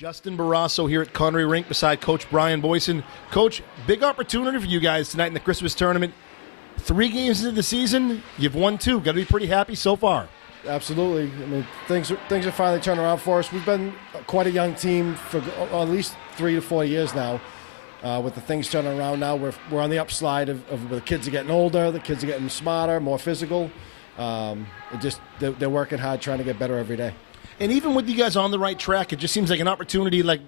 Justin Barrasso here at Connery Rink beside Coach Brian Boyson. Coach, big opportunity for you guys tonight in the Christmas tournament. 3 games into the season, you've won 2. Got to be pretty happy so far. Absolutely. I mean, things are finally turning around for us. We've been quite a young team for at least 3 to 4 years now. With the things turning around now, we're on the upslide of the kids are getting older, the kids are getting smarter, more physical. They're working hard, trying to get better every day. And even with you guys on the right track, it just seems like an opportunity like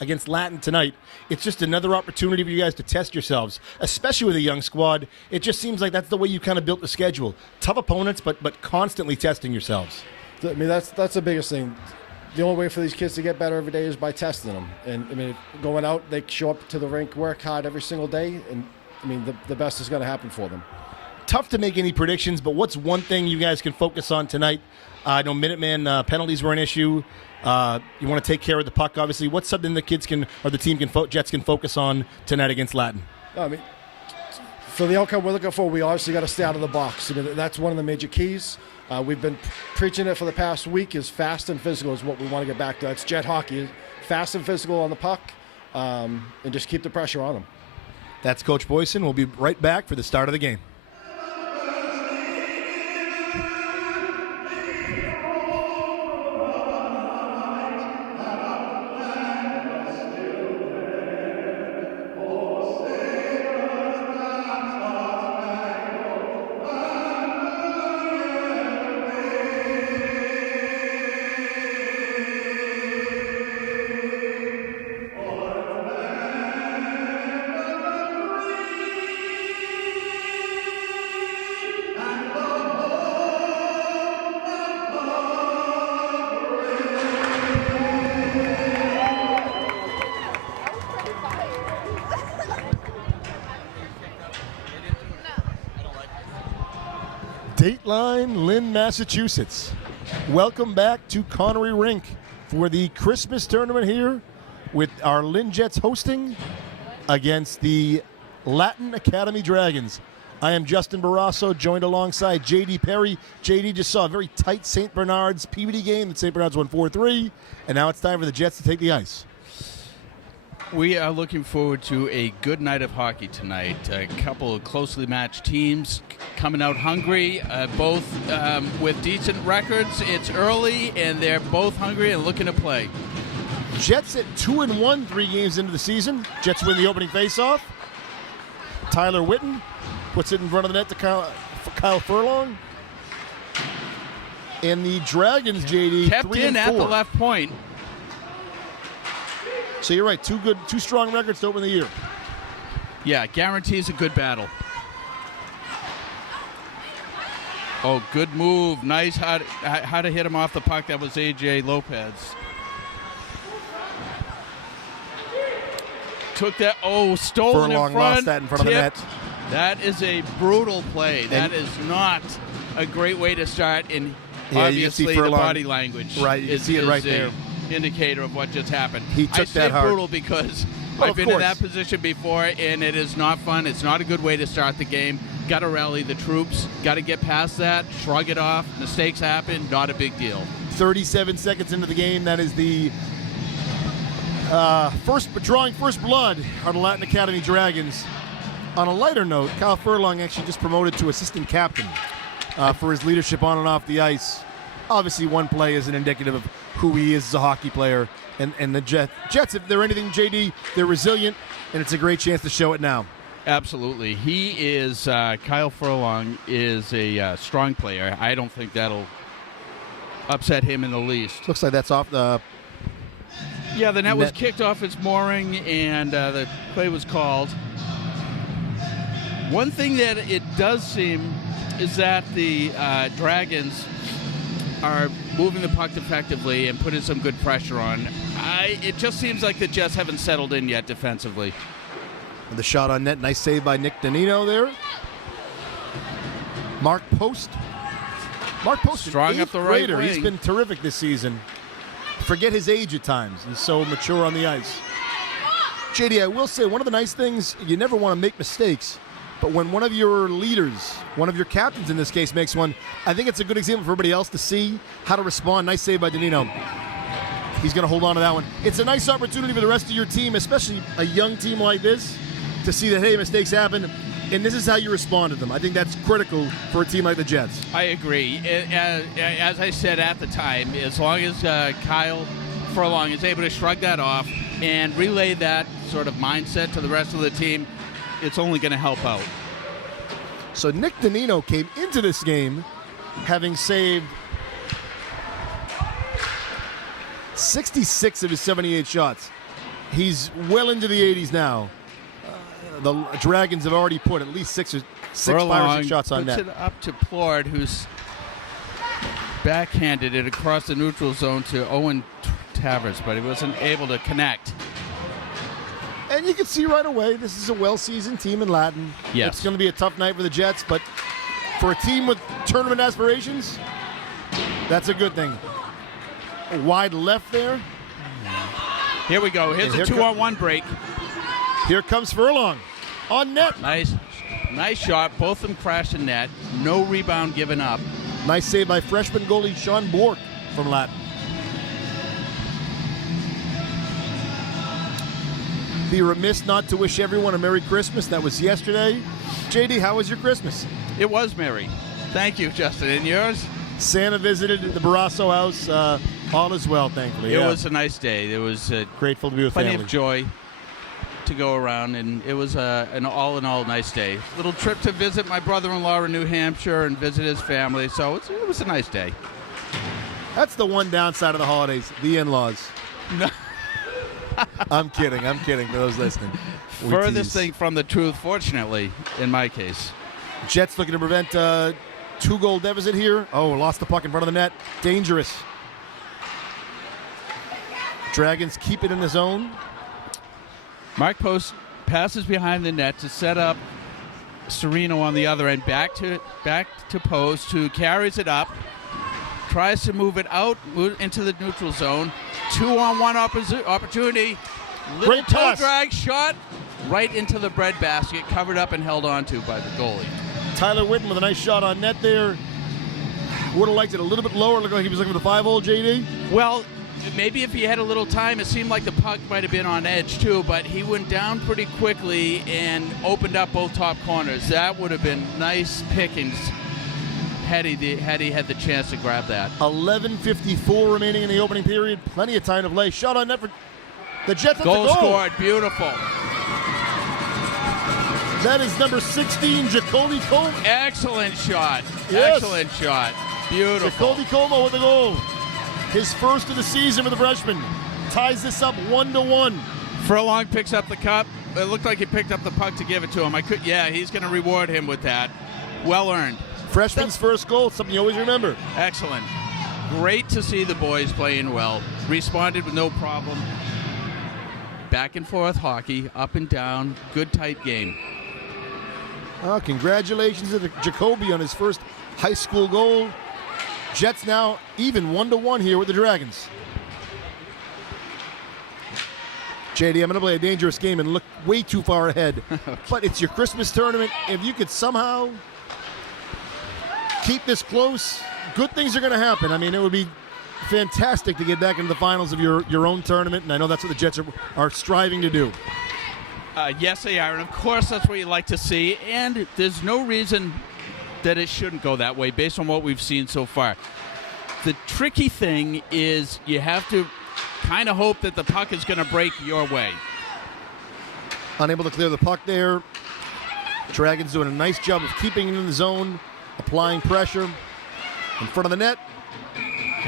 against Latin tonight. It's just another opportunity for you guys to test yourselves, especially with a young squad. It just seems like that's the way you kind of built the schedule. Tough opponents, but constantly testing yourselves. I mean, that's the biggest thing. The only way for these kids to get better every day is by testing them. And, I mean, going out, they show up to the rink, work hard every single day, and, I mean, the best is going to happen for them. Tough to make any predictions, but what's one thing you guys can focus on tonight? I know Minuteman penalties were an issue. You want to take care of the puck, obviously. What's something the kids can, or the team can, Jets can focus on tonight against Latin? I mean, for the outcome we're looking for, we obviously got to stay out of the box. I mean, that's one of the major keys. We've been preaching it for the past week. Is fast and physical is what we want to get back to. That's Jet hockey, fast and physical on the puck, and just keep the pressure on them. That's Coach Boyson. We'll be right back for the start of the game. Dateline, Lynn, Massachusetts. Welcome back to Connery Rink for the Christmas tournament here with our Lynn Jets hosting against the Latin Academy Dragons. I am Justin Barrasso, joined alongside J.D. Perry. J.D. just saw a very tight St. Bernard's PBD game that St. Bernard's won 4-3, and now it's time for the Jets to take the ice. We are looking forward to a good night of hockey tonight. A couple of closely matched teams coming out hungry, both with decent records. It's early, and they're both hungry and looking to play. Jets at 2-1 3 games into the season. Jets win the opening faceoff. Tyler Witten puts it in front of the net to Kyle Furlong. And the Dragons, JD, kept 3-4. in at the left point. So you're right, two strong records to open the year. Yeah, guarantees a good battle. Oh, good move. Nice how to hit him off the puck. That was A.J. Lopez. Took that. Oh, stolen Furlong in front. lost that in front of the net. That is a brutal play. That is not a great way to start. And obviously the body language. Right, you see it right there. Indicator of what just happened. He took that hard. I say brutal because I've been in that position before, and it is not fun. It's not a good way to start the game. Got to rally the troops. Got to get past that. Shrug it off. Mistakes happen. Not a big deal. 37 seconds into the game. That is the drawing first blood on the Latin Academy Dragons. On a lighter note, Kyle Furlong actually just promoted to assistant captain for his leadership on and off the ice. Obviously, one play isn't indicative of who he is as a hockey player. And the Jets, if they're anything, JD, they're resilient, and it's a great chance to show it now. Absolutely. He is, Kyle Furlong is a strong player. I don't think that'll upset him in the least. Looks like that's off the... Yeah, the net was kicked off its mooring, and the play was called. One thing that it does seem is that the Dragons are moving the puck effectively and putting some good pressure on. It just seems like the Jets haven't settled in yet defensively. And the shot on net, nice save by Nick Danino there. Mark Post. Mark Post, strong up the right wing. He's been terrific this season. Forget his age at times. He's so mature on the ice. JD, I will say, one of the nice things, you never want to make mistakes, but when one of your leaders, one of your captains in this case, makes one, I think it's a good example for everybody else to see how to respond. Nice save by Danino. He's going to hold on to that one. It's a nice opportunity for the rest of your team, especially a young team like this, to see that, hey, mistakes happen, and this is how you respond to them. I think that's critical for a team like the Jets. I agree. As I said at the time, as long as Kyle Furlong is able to shrug that off and relay that sort of mindset to the rest of the team, it's only going to help out. So Nick Danino came into this game having saved 66 of his 78 shots. He's well into the 80s now. The Dragons have already put at least 5 or 6 shots on net. Puts it up to Plord, who's backhanded it across the neutral zone to Owen Tavers, but he wasn't able to connect. And you can see right away, this is a well-seasoned team in Latin. Yes. It's going to be a tough night for the Jets, but for a team with tournament aspirations, that's a good thing. A wide left there. Here we go. Here's a 2-on-1 break. Here comes Furlong on net. Nice shot. Both of them crashed the net. No rebound given up. Nice save by freshman goalie Sean Bork from Latin. Be remiss not to wish everyone a Merry Christmas. That was yesterday. JD, how was your Christmas? It was merry. Thank you, Justin. And yours? Santa visited the Barrasso house. All is well, thankfully. It was a nice day. There was grateful to be with plenty family. of joy to go around, and it was an all-in-all nice day. Little trip to visit my brother-in-law in New Hampshire and visit his family, so it was a nice day. That's the one downside of the holidays, the in-laws. No. I'm kidding for those listening. We Furthest tease. thing from the truth, fortunately, in my case. Jets looking to prevent a 2-goal deficit here. Oh, lost the puck in front of the net. Dangerous. Dragons keep it in the zone. Mark Post passes behind the net to set up Sereno on the other end. Back to Post, who carries it up. Tries to move it out into the neutral zone. 2-on-1 opportunity. Little Great toe pass. drag shot right into the breadbasket, covered up and held onto by the goalie. Tyler Whitten with a nice shot on net there. Would have liked it a little bit lower. Looked like he was looking for the 5-hole, JD. Well, maybe if he had a little time, it seemed like the puck might have been on edge too, but he went down pretty quickly and opened up both top corners. That would have been nice pickings had he had the chance to grab that. 11:54 remaining in the opening period. Plenty of time to play. Shot on net for the Jets. Goal scored. Beautiful. That is number 16, Jacoby Coleman. Excellent shot. Yes. Excellent shot. Beautiful. Jacoby Coleman with the goal. His first of the season for the freshman. Ties this up 1-1. Furlong picks up the cup. It looked like he picked up the puck to give it to him. He's going to reward him with that. Well earned. Freshman's first goal, something you always remember. Excellent. Great to see the boys playing well. Responded with no problem. Back and forth hockey, up and down. Good tight game. Congratulations to Jacoby on his first high school goal. Jets now even 1-1 here with the Dragons. JD, I'm going to play a dangerous game and look way too far ahead. But it's your Christmas tournament. If you could somehow keep this close, good things are going to happen. I mean, it would be fantastic to get back into the finals of your own tournament, and I know that's what the Jets are striving to do. Yes, they are, and of course that's what you like to see, and there's no reason that it shouldn't go that way based on what we've seen so far. The tricky thing is you have to kind of hope that the puck is going to break your way. Unable to clear the puck there. Dragons doing a nice job of keeping it in the zone, applying pressure in front of the net.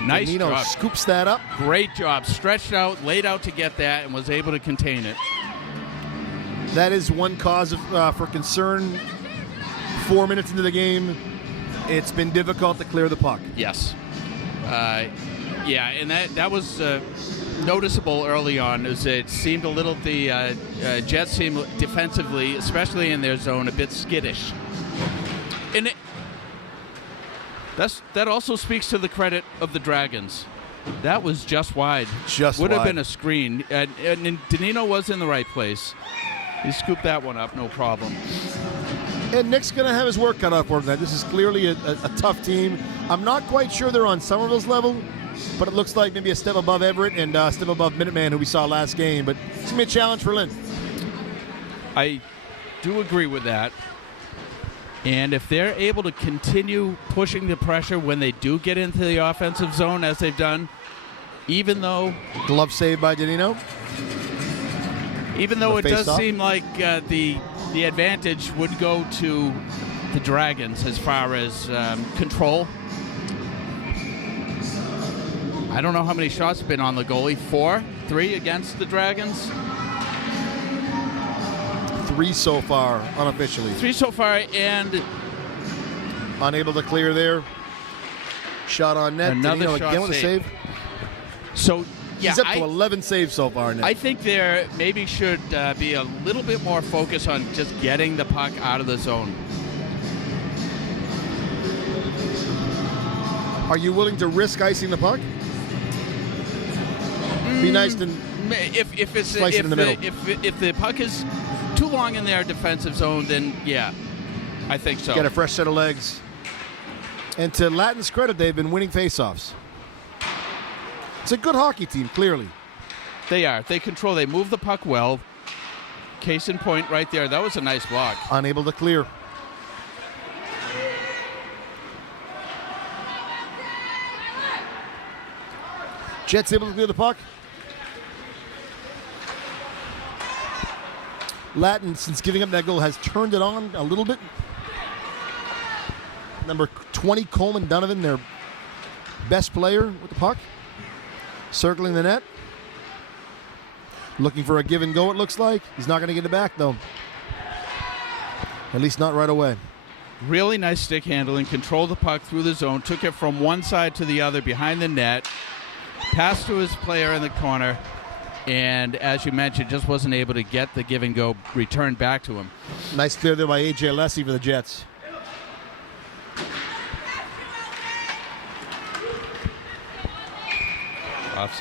Nice Nino job. scoops that up. Great job. Stretched out, laid out to get that, and was able to contain it. That is one cause for concern. 4 minutes into the game, it's been difficult to clear the puck. Yes. And that was noticeable early on. As it seemed a little, the Jets seemed defensively, especially in their zone, a bit skittish. And that also speaks to the credit of the Dragons. That was just wide. Would have been a screen. And Danino was in the right place. He scooped that one up, no problem. And Nick's going to have his work cut out for him. This is clearly a tough team. I'm not quite sure they're on Somerville's level, but it looks like maybe a step above Everett and a step above Minuteman, who we saw last game. But it's going to be a challenge for Lynn. I do agree with that. And if they're able to continue pushing the pressure when they do get into the offensive zone, as they've done, even though Glove saved by Danino. Even though it does face-off. seem like the advantage would go to the Dragons as far as control. I don't know how many shots have been on the goalie. 4, 3 against the Dragons. 3 so far, unofficially. 3 so far, and Unable to clear there. Shot on net. Another Danino shot again with a save. save. so yeah, He's up to 11 saves so far, Nick. I think there maybe should be a little bit more focus on just getting the puck out of the zone. Are you willing to risk icing the puck? Be nice to If it's Slice it in the middle. if the puck is too long in their defensive zone, then yeah, I think so. get a fresh set of legs. And to Latin's credit, they've been winning faceoffs. It's a good hockey team, clearly. They are. They control. They move the puck well. Case in point, right there. That was a nice block. Unable to clear. Jets able to clear the puck. Latin, since giving up that goal, has turned it on a little bit. Number 20, Coleman Donovan, their best player with the puck. Circling the net. Looking for a give and go, it looks like. He's not going to get it back, though. At least not right away. Really nice stick handling. Controlled the puck through the zone. Took it from one side to the other behind the net. Passed to his player in the corner. And as you mentioned, just wasn't able to get the give and go returned back to him. Nice clear there by A.J. Alessi for the Jets.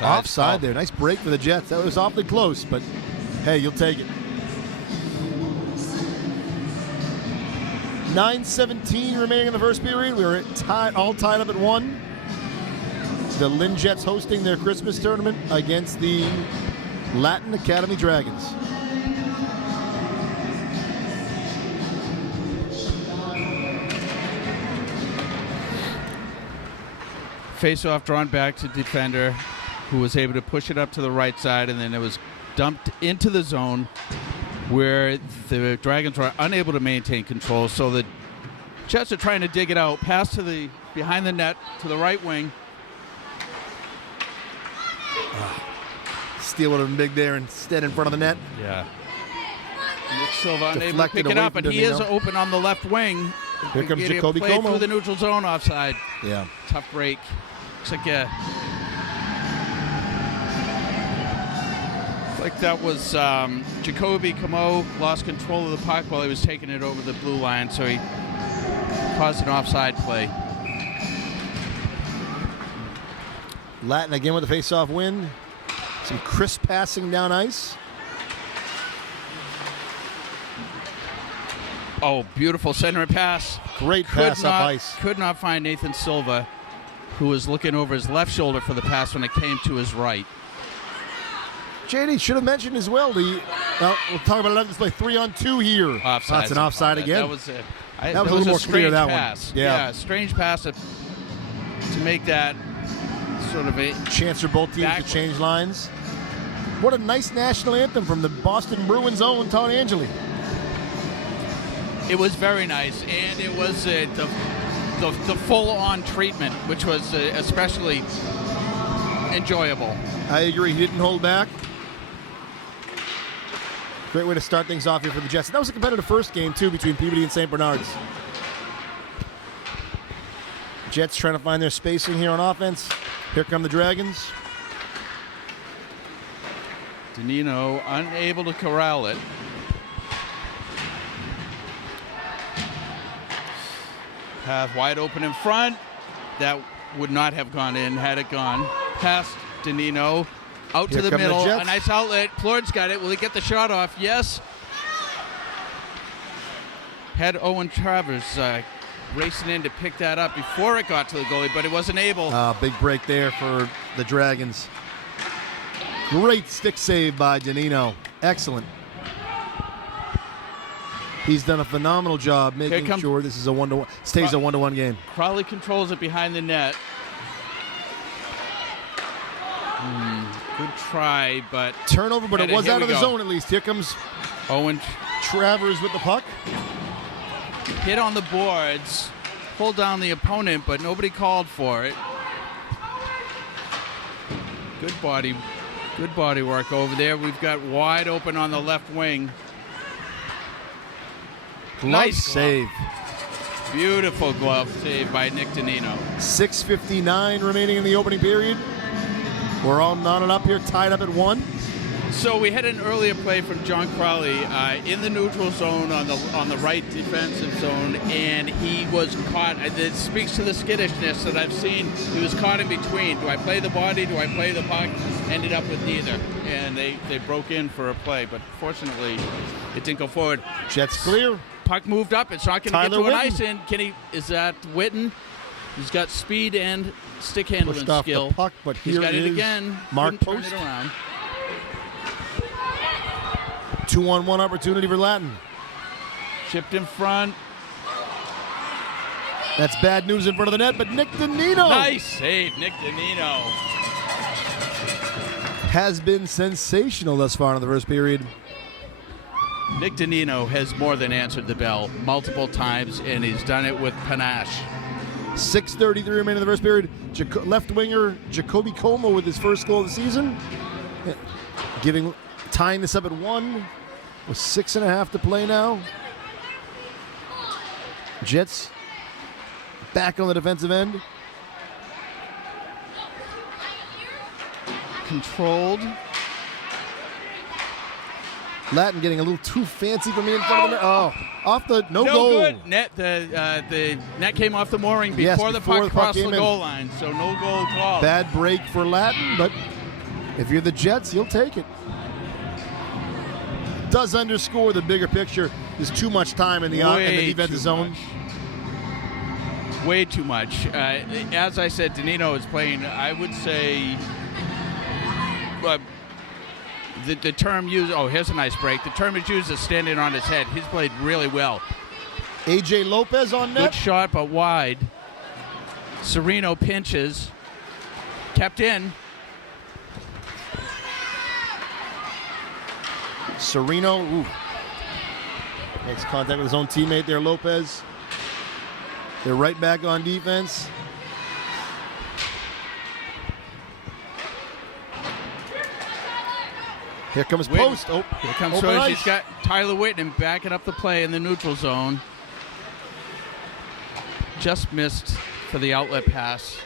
Offside there. Nice break for the Jets. That was awfully close, but hey, you'll take it. 9:17 remaining in the first period. We were all tied up at 1. The Lynn Jets hosting their Christmas tournament against the Latin Academy Dragons. Face-off drawn back to defender, who was able to push it up to the right side, and then it was dumped into the zone where the Dragons were unable to maintain control. So the Jets are trying to dig it out. Pass to the behind the net to the right wing. Steal would have been big there instead in front of the net. Yeah. Nick Silva unable to Deflected pick it away up, from and he is Danino. open on the left wing. Here comes Getting Jacoby played Como. through the neutral zone offside. Yeah. Tough break. Looks like that was Jacoby Como lost control of the puck while he was taking it over the blue line, so he caused an offside play. Latin again with a face-off win. Some crisp passing down ice. Oh, beautiful center pass. Great pass up ice. Could not find Nathan Silva, who was looking over his left shoulder for the pass when it came to his right. JD should have mentioned as well. We'll talk about another display. 3-on-2 here. Offside. That's an offside again. That was it. That was a little more clear, strange that one. pass. Yeah. Strange pass to make that sort of a Chance for both teams Backward. to change lines. What a nice national anthem from the Boston Bruins' own Todd Angeli. It was very nice, and it was the full-on treatment, which was especially enjoyable. I agree. He didn't hold back. Great way to start things off here for the Jets. That was a competitive first game, too, between Peabody and St. Bernard's. Jets trying to find their spacing here on offense. Here come the Dragons. Danino unable to corral it. Path wide open in front. That would not have gone in had it gone. Past Danino. Out Here to the come the middle. Jets. A nice outlet. Plord's got it. Will he get the shot off? Yes. Had Owen Travers racing in to pick that up before it got to the goalie, but it wasn't able. Big break there for the Dragons. Great stick save by Danino. Excellent. He's done a phenomenal job making sure this is a 1-1, stays a 1-1 game. Crowley controls it behind the net. Good try, but turnover, but it was out of the zone at least. Here comes Owen Travers with the puck. Hit on the boards, pulled down the opponent, but nobody called for it. Good body work over there. We've got wide open on the left wing. Nice save. Beautiful glove save by Nick Danino. 6:59 remaining in the opening period. We're all knotted up here, tied up at 1. So we had an earlier play from John Crowley in the neutral zone on the right defensive zone, and he was caught. It speaks to the skittishness that I've seen. He was caught in between. Do I play the body? Do I play the puck? Ended up with neither, and they broke in for a play, but fortunately it didn't go forward. Jets clear. Puck moved up. It's not going to get to Tyler an ice in. Is that Witten? He's got speed and stick handling Pushed off skill. the puck, but he's here got it is again. Mark Couldn't Post. turn it around. 2-on-1 opportunity for Latin. Chipped in front. That's bad news in front of the net, but Nick Danino Nice save, Nick Danino. has been sensational thus far in the first period. Nick Danino has more than answered the bell multiple times, and he's done it with panache. 6:33 remaining in the first period. Left winger Jacoby Como with his first goal of the season, tying this up at 1 with 6.5 to play now. Jets back on the defensive end. Controlled. Latin getting a little too fancy for me in front of the net. Oh, off the no goal. Good. Net. The net came off the mooring Yes, before the before puck the puck crossed the came in. goal line, so no goal called. Bad break for Latin, but if you're the Jets, you'll take it. Does underscore the bigger picture. There's too much time in the defensive zone. Way too much. As I said, Danino is playing, I would say, the term used, here's a nice break. The term is used as standing on his head. He's played really well. AJ Lopez on net. Good shot, but wide. Sereno pinches. Kept in. Sereno makes contact with his own teammate there, Lopez. They're right back on defense. Here comes Whitten. Post. Here comes open Post. ice. He's got Tyler Whitten backing up the play in the neutral zone. Just missed for the outlet pass.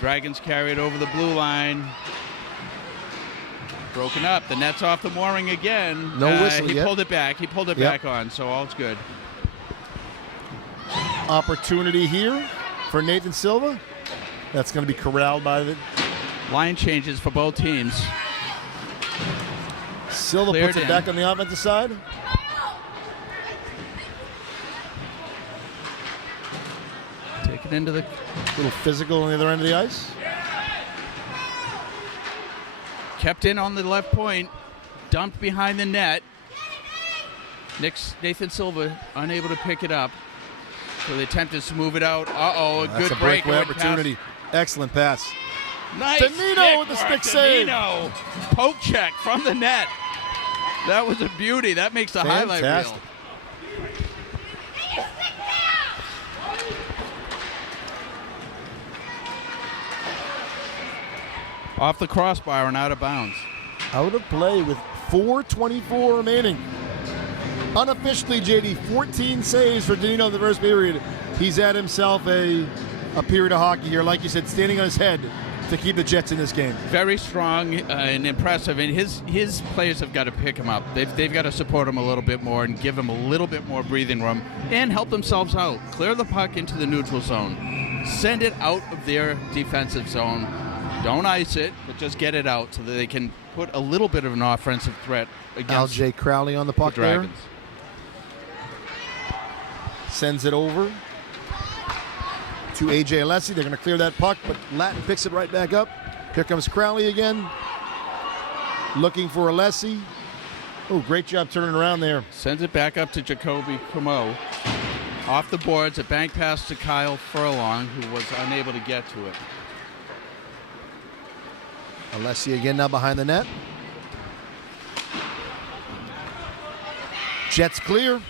Dragons carry it over the blue line. Broken up. The net's off the mooring again. No whistle He yet. pulled it back. He pulled it back on, so all's good. Opportunity here for Nathan Silva. That's going to be corralled by the Line changes for both teams. Silva Cleared puts it in. back on the offensive side. Take it into the... Little physical on the other end of the ice. Kept in on the left point. Dumped behind the net. Nathan Silva unable to pick it up. So the attempt is to move it out. Uh-oh, a That's good a breakaway breakaway opportunity. Excellent pass. Pass. Nice Danino with the stick save. Danino. Poke check from the net. That was a beauty. That makes the highlight Fantastic. reel. Off the crossbar and out of bounds. Out of play with 4:24 remaining. Unofficially, JD, 14 saves for Danino in the first period. He's had himself a period of hockey here, like you said, standing on his head to keep the Jets in this game. Very strong and impressive, and his players have got to pick him up. They've got to support him a little bit more and give him a little bit more breathing room and help themselves out. Clear the puck into the neutral zone. Send it out of their defensive zone. Don't ice it, but just get it out so that they can put a little bit of an offensive threat against Crowley on the the puck there. Dragons. Sends it over. to A.J. Alessi. They're going to clear that puck, but Latin picks it right back up. Here comes Crowley again. Looking for Alessi. Oh, great job turning around there. Sends it back up to Jacoby Cremo. Off the boards, a bank pass to Kyle Furlong, who was unable to get to it. Alessi again now behind the net. Jets clear.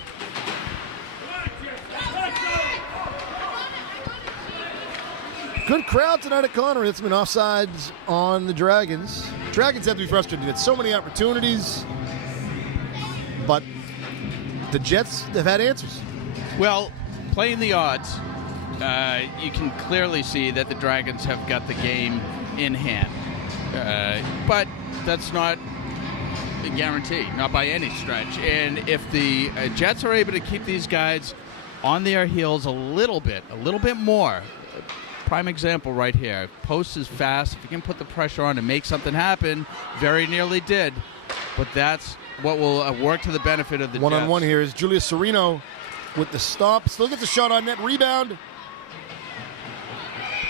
Good crowd tonight at Connery. It's been offsides on the Dragons. Dragons have to be frustrated. They had so many opportunities, but the Jets have had answers. Well, playing the odds, you can clearly see that the Dragons have got the game in hand. But that's not a guarantee, not by any stretch. And if the Jets are able to keep these guys on their heels a little bit more, prime example right here. Post is fast. If you can put the pressure on and make something happen, very nearly did. But that's what will work to the benefit of the Jets. One-on-one here is Julius Serino with the stop. Still gets a shot on net. Rebound.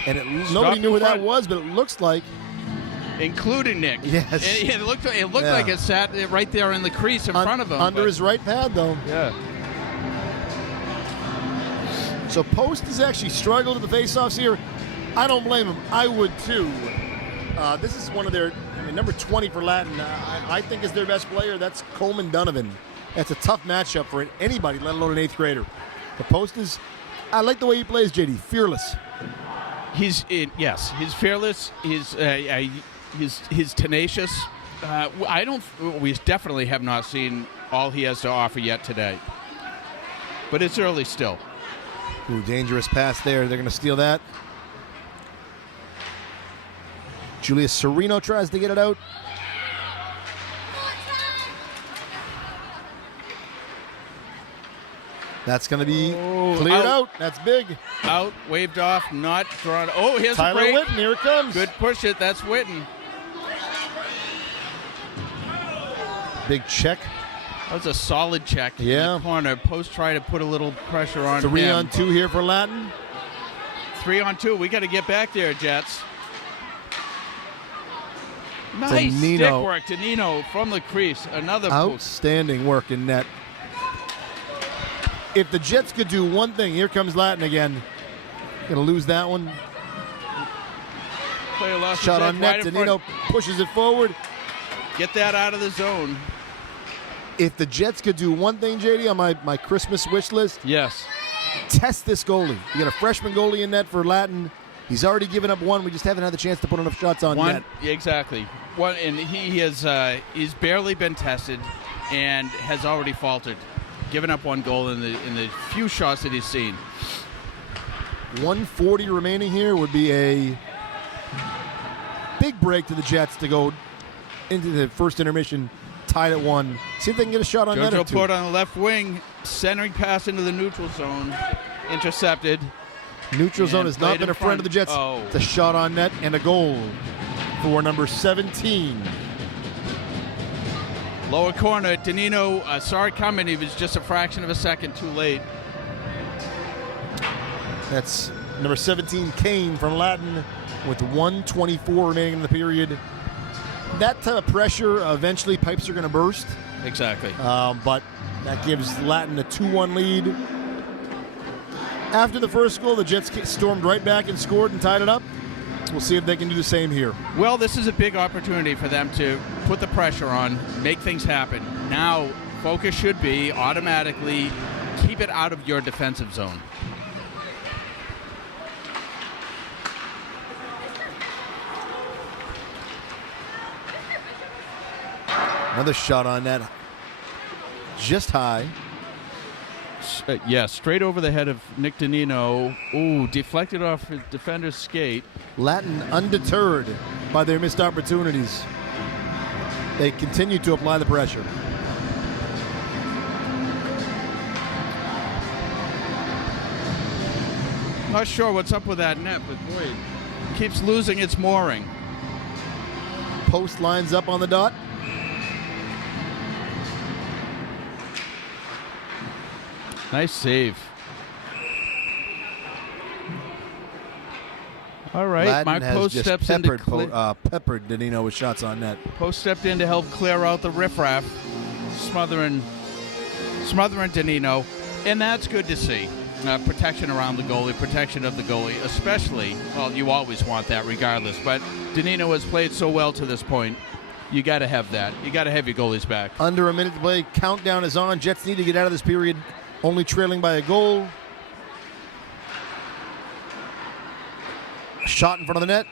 And nobody knew who that was, but it looks like. Including Nick. Yes. It looked like it sat right there in the crease in front of him. Under his right pad, though. Yeah. So Post has actually struggled at the faceoffs here. I don't blame him. I would too. This is one of their number 20 for Latin. I think is their best player. That's Coleman Donovan. That's a tough matchup for anybody, let alone an 8th grader. The Post is. I like the way he plays, JD. Fearless. He's fearless. He's tenacious. We definitely have not seen all he has to offer yet today. But it's early still. Ooh, dangerous pass there. They're going to steal that. Julius Serino tries to get it out. That's going to be cleared out. That's big. Out, waved off, not drawn. Oh, here's Tyler a break. Witten, here it comes. Good push it. That's Witten. Big check. That was a solid check. Yeah. In the corner. Post try to put a little pressure on 3 him. on 2 here for Latin. 3 on 2. We got to get back there, Jets. Nice stick work to Nino from the crease. Another outstanding work in net. If the Jets could do one thing, here comes Latin again. Gonna lose that one. Shot on net. Nino pushes it forward. Get that out of the zone. If the Jets could do one thing, JD, on my Christmas wish list, yes, test this goalie. You got a freshman goalie in net for Latin. He's already given up one. We just haven't had the chance to put enough shots on net. Exactly. One, and he's barely been tested and has already faltered, given up one goal in the few shots that he's seen. 1:40 remaining here would be a big break to the Jets to go into the first intermission tied at 1. See if they can get a shot on net or Jojo two. Port on the left wing, centering pass into the neutral zone, intercepted. Neutral zone has not been a friend of the Jets. Oh. It's a shot on net and a goal for number 17. Lower corner, Danino saw it coming. He was just a fraction of a second too late. That's number 17, Kane from Latin, with 1:24 remaining in the period. That type of pressure, eventually pipes are going to burst. Exactly. But that gives Latin a 2-1 lead. After the first goal, the Jets stormed right back and scored and tied it up. We'll see if they can do the same here. Well, this is a big opportunity for them to put the pressure on, make things happen. Now, focus should be automatically keep it out of your defensive zone. Another shot on net. Just high. Yeah, straight over the head of Nick Danino. Ooh, deflected off his defender's skate. Latin undeterred by their missed opportunities. They continue to apply the pressure. Not sure what's up with that net, but boy, it keeps losing its mooring. Post lines up on the dot. Nice save. All right, Ladden Mark has Post just steps in to peppered Danino with shots on net. Post stepped in to help clear out the riffraff, smothering Danino, and that's good to see. Protection around the goalie, protection of the goalie, especially. Well, you always want that, regardless. But Danino has played so well to this point. You got to have that. You got to have your goalies back. Under a minute to play. Countdown is on. Jets need to get out of this period, only trailing by a goal. Shot in front of the net.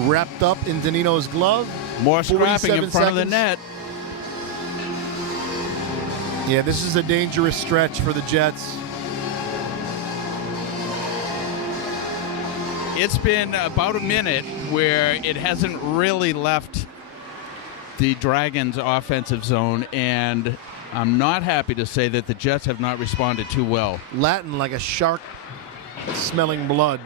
Wrapped up in Danino's glove. More scrapping in 47 front of the seconds. net. Yeah, this is a dangerous stretch for the Jets. It's been about a minute where it hasn't really left the Dragons' offensive zone, and I'm not happy to say that the Jets have not responded too well. Latin like a shark smelling blood.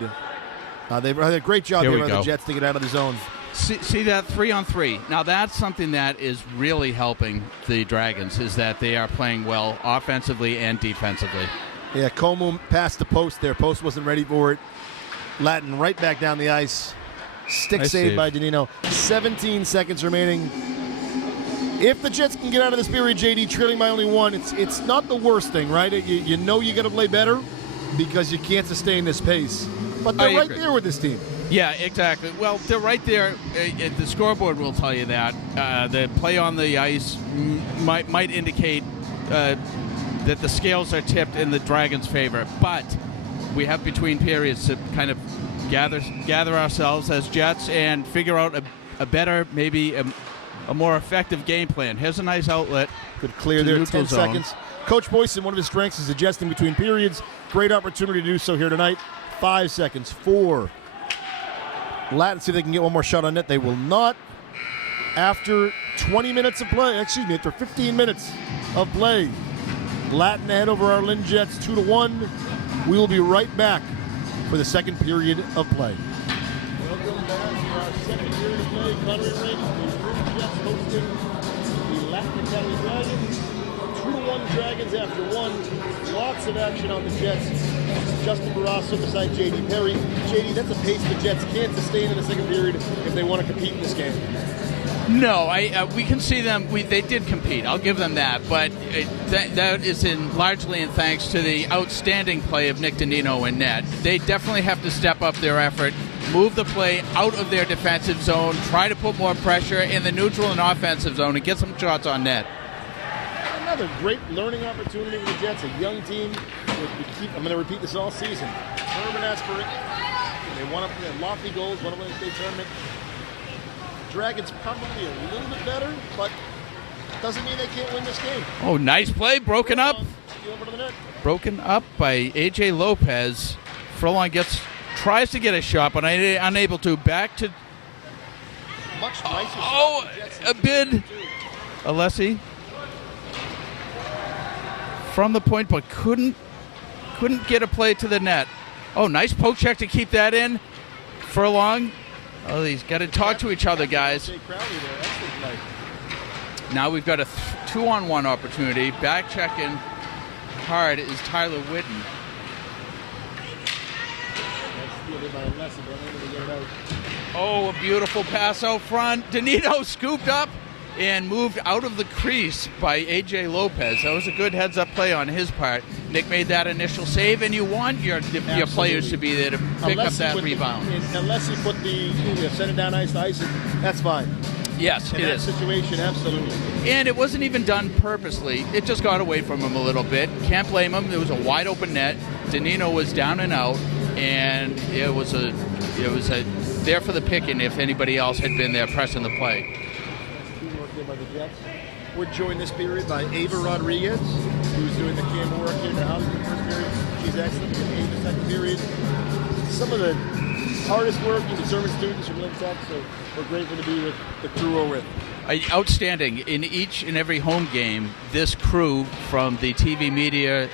They've done a great job Here we here by the go. Jets to get out of the zone. See that 3-on-3. Now that's something that is really helping the Dragons, is that they are playing well offensively and defensively. Yeah, Como passed the post there. Post wasn't ready for it. Latin right back down the ice. Stick Nice save save. by Danino. 17 seconds remaining. If the Jets can get out of this period, JD, trailing by only one, it's not the worst thing, right? You know you got to play better because you can't sustain this pace. But they're I right agree. there with this team. Yeah, exactly. Well, they're right there. The scoreboard will tell you that. The play on the ice might indicate that the scales are tipped in the Dragons' favor. But we have between periods to kind of gather ourselves as Jets and figure out a better, maybe a more effective game plan. Here's a nice outlet. Could clear to there neutral 10 zone. seconds. Coach Boyson, one of his strengths is adjusting between periods. Great opportunity to do so here tonight. 5 seconds. 4. Latin see if they can get one more shot on net. They will not. After 20 minutes of play, after 15 minutes of play, Latin ahead over our Lynn Jets 2-1. We will be right back for the second period of play. Welcome back to our second period of play. Connery Rink, the Lynn Jets hosting the Latin Academy Dragons. 2-1 Dragons after one. Lots of action on the Jets. Justin Barrasso beside JD Perry. JD, that's a pace the Jets can't sustain in the second period if they want to compete in this game. No, we can see them. They did compete. I'll give them that. But that is largely in thanks to the outstanding play of Nick Danino in net. They definitely have to step up their effort, move the play out of their defensive zone, try to put more pressure in the neutral and offensive zone, and get some shots on net. Another great learning opportunity for the Jets, a young team. I'm going to repeat this all season. Tournament aspirant. They want to play lofty goals, want to win the state tournament. Dragons probably a little bit better, but doesn't mean they can't win this game. Oh, nice play. Broken up. Over to the net. Broken up by A.J. Lopez. Furlong tries to get a shot, but unable to. Back to... Much nicer shot Oh, for the Jets. a bid. Alessi from the point, but couldn't get a play to the net. Oh, nice poke check to keep that in. Furlong. Oh, he's got to talk to each other, guys. Jay Crowley there. Excellent play. Now we've got a 2-on-1 opportunity. Back checking hard is Tyler Whitten. That's stealed by Alessi, but unable to get it out. Oh, a beautiful pass out front. Danino scooped up and moved out of the crease by A.J. Lopez. That was a good heads-up play on his part. Nick made that initial save, and you want your players to be there to pick up that rebound. Unless he put send it down ice to ice, that's fine. Yes, In it that is. situation, absolutely. And it wasn't even done purposely. It just got away from him a little bit. Can't blame him. It was a wide open net. Danino was down and out, and it was a there for the picking if anybody else had been there pressing the play. Teamwork there by the Jets. We're joined this period by Ava Rodriguez, who's doing the camera work here in the house in the first period. She's excellent in the second period. Some of the hardest working determined students from Lynn Tech, so we're grateful to be with the crew we're with. Outstanding. In each and every home game, this crew from the TV media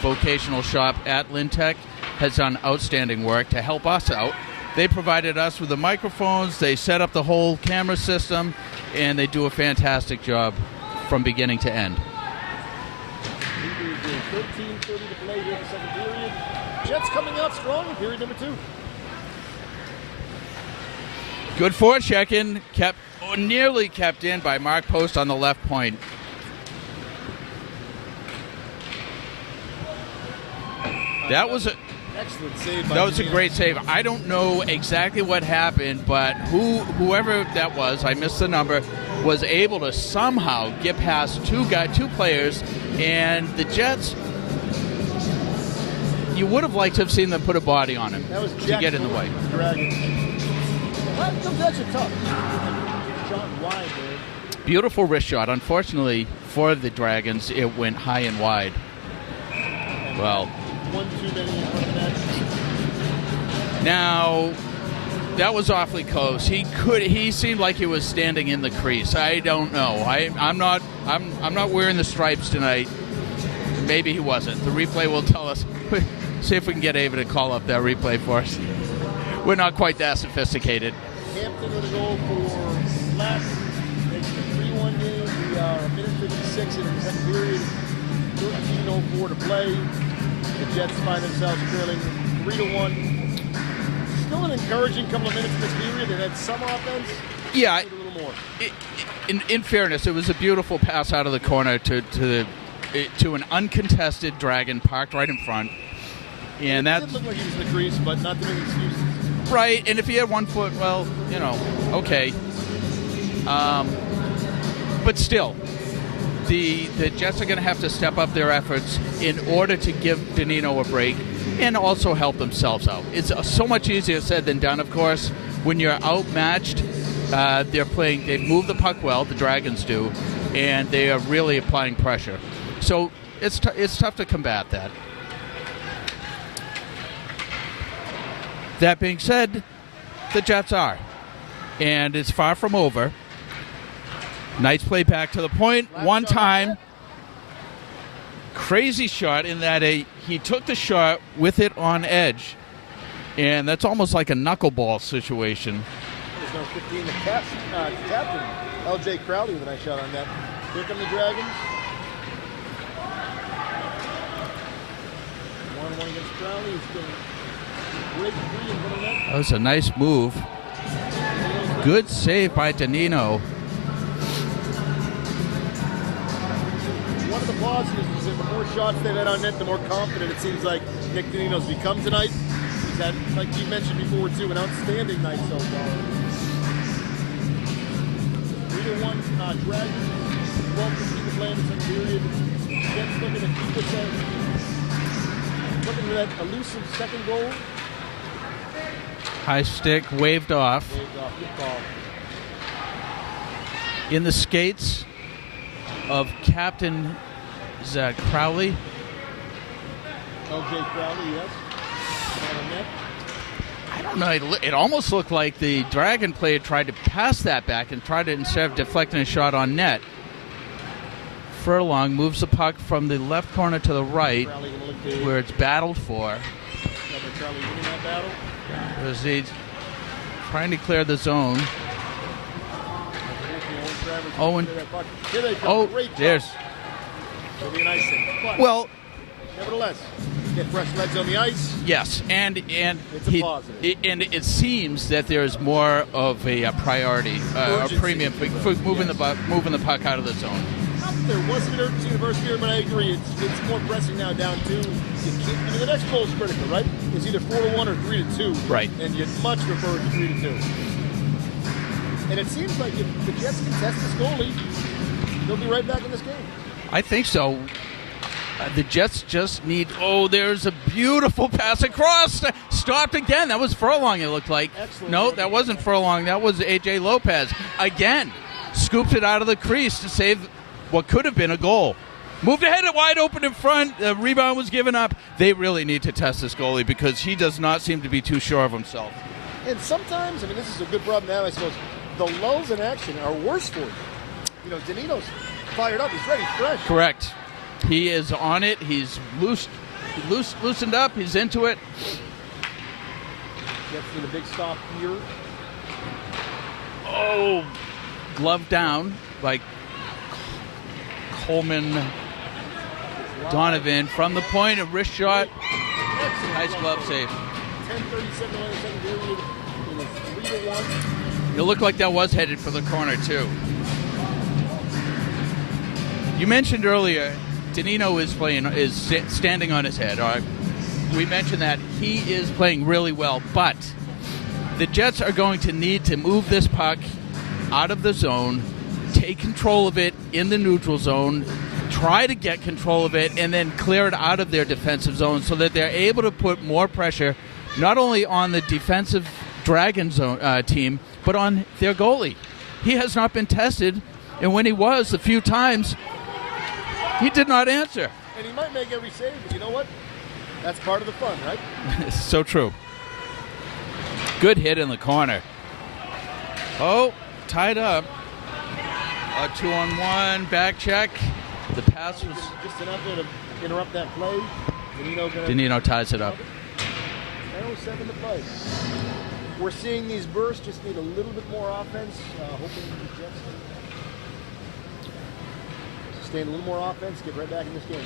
vocational shop at Lynn Tech has done outstanding work to help us out. They provided us with the microphones, they set up the whole camera system, and they do a fantastic job from beginning to end. 13:30 to play here in the second period. Jets coming out strong in period number 2. Good forecheck-in, nearly kept in by Mark Post on the left point. That was a Excellent save by That was a Danino. great save. I don't know exactly what happened, but whoever that was, I missed the number, was able to somehow get past two players, and the Jets, you would have liked to have seen them put a body on him That was to Jack get in the way. Dragons. Well, those Jets are tough. Shot wide there. Beautiful wrist shot. Unfortunately for the Dragons, it went high and wide. Well, One too many in front of the net. now that was awfully close. He seemed like he was standing in the crease. I don't know. I'm not wearing the stripes tonight. Maybe he wasn't. The replay will tell us. See if we can get Ava to call up that replay for us. We're not quite that sophisticated. Hampton with a goal for last. It's the 3-1 game. We are a minute 56 in the second period. 13:04 to play. The Jets find themselves trailing 3-1. Still an encouraging couple of minutes in this period. They've had some offense. Yeah. A little more. In fairness, it was a beautiful pass out of the corner to an uncontested Dragon parked right in front. And It that's did look like he was in the crease, but not to make excuses. right. And if he had 1 foot, well, okay. But still, the Jets are going to have to step up their efforts in order to give Danino a break and also help themselves out. It's so much easier said than done, of course. When you're outmatched, they move the puck well, the Dragons do, and they are really applying pressure. So it's tough to combat that. That being said, the Jets are. And it's far from over. Nice play back to the point. Last One shot on time. net. Crazy shot in that he took the shot with it on edge. And that's almost like a knuckleball situation. There's no 15. The captain, L.J. Crowley, with a nice shot on that. Here come the Dragons. 1-1 against Crowley. He's going great three in front of the net. That was a nice move. Good save by Danino. One of the positives is that the more shots they've had on net, the more confident it seems like Nick Danino's become tonight. He's had, like you mentioned before, too, an outstanding night so far. 3-1 Dragons. 12-15 to play in the second period. Jets looking to keep this edge. Looking for that elusive second goal. High stick waved off. Waved off. Good call. In the skates of Captain Zach Crowley. L.J. Crowley, yes. On the net. I don't know. It almost looked like the Dragon player tried to pass that back and tried to, instead of deflecting a shot on net. Furlong moves the puck from the left corner to the right, Crowley gonna look to where it's battled for. Crowley winning that battle. As he's trying to clear the zone. Owen. Here they come. Oh, Great job. there's. It'll be an ice thing. But Well, nevertheless, get fresh legs on the ice. yes, and It's a positive. and it seems that there is more of a priority, a Urgency. premium for moving Yes. moving the puck out of the zone. Not that there wasn't an urgency in the first period, but I agree. It's more pressing now, down 2. The next goal is critical, right? It's either 4-1 or 3-2. Right. And you'd much prefer 3-2. And it seems like if the Jets contest this goalie, they'll be right back in this game. I think so. The Jets just need. Oh, there's a beautiful pass across. Stopped again. That was Furlong, it looked like. Excellent No, work. that wasn't Furlong. That was A.J. Lopez. Again, scooped it out of the crease to save what could have been a goal. Moved ahead, wide open in front. The rebound was given up. They really need to test this goalie because he does not seem to be too sure of himself. And sometimes, I mean, this is a good problem to have, I suppose. The lulls in action are worse for you. You know, Danino's fired up. He's ready, fresh. Correct. He is on it. He's loosened up. He's into it. Gets to the big stop here. Oh, glove down by Coleman Donovan from the point, a wrist shot. Nice glove save. 10:37 to the second period in a 3-1. It looked like that was headed for the corner, too. You mentioned earlier, Danino is standing on his head. We mentioned that he is playing really well, but the Jets are going to need to move this puck out of the zone, take control of it in the neutral zone, try to get control of it, and then clear it out of their defensive zone so that they're able to put more pressure not only on the defensive Dragon zone, team, but on their goalie. He has not been tested, and when he was a few times, he did not answer. And he might make every save, but you know what? That's part of the fun, right? So true. Good hit in the corner. Oh, tied up. A 2-on-1 back check. The pass was... Just enough there to interrupt that play. Danino ties it up. 9:07 to play. We're seeing these bursts, just need a little bit more offense. Hoping the Jets can sustain a little more offense, get right back in this game.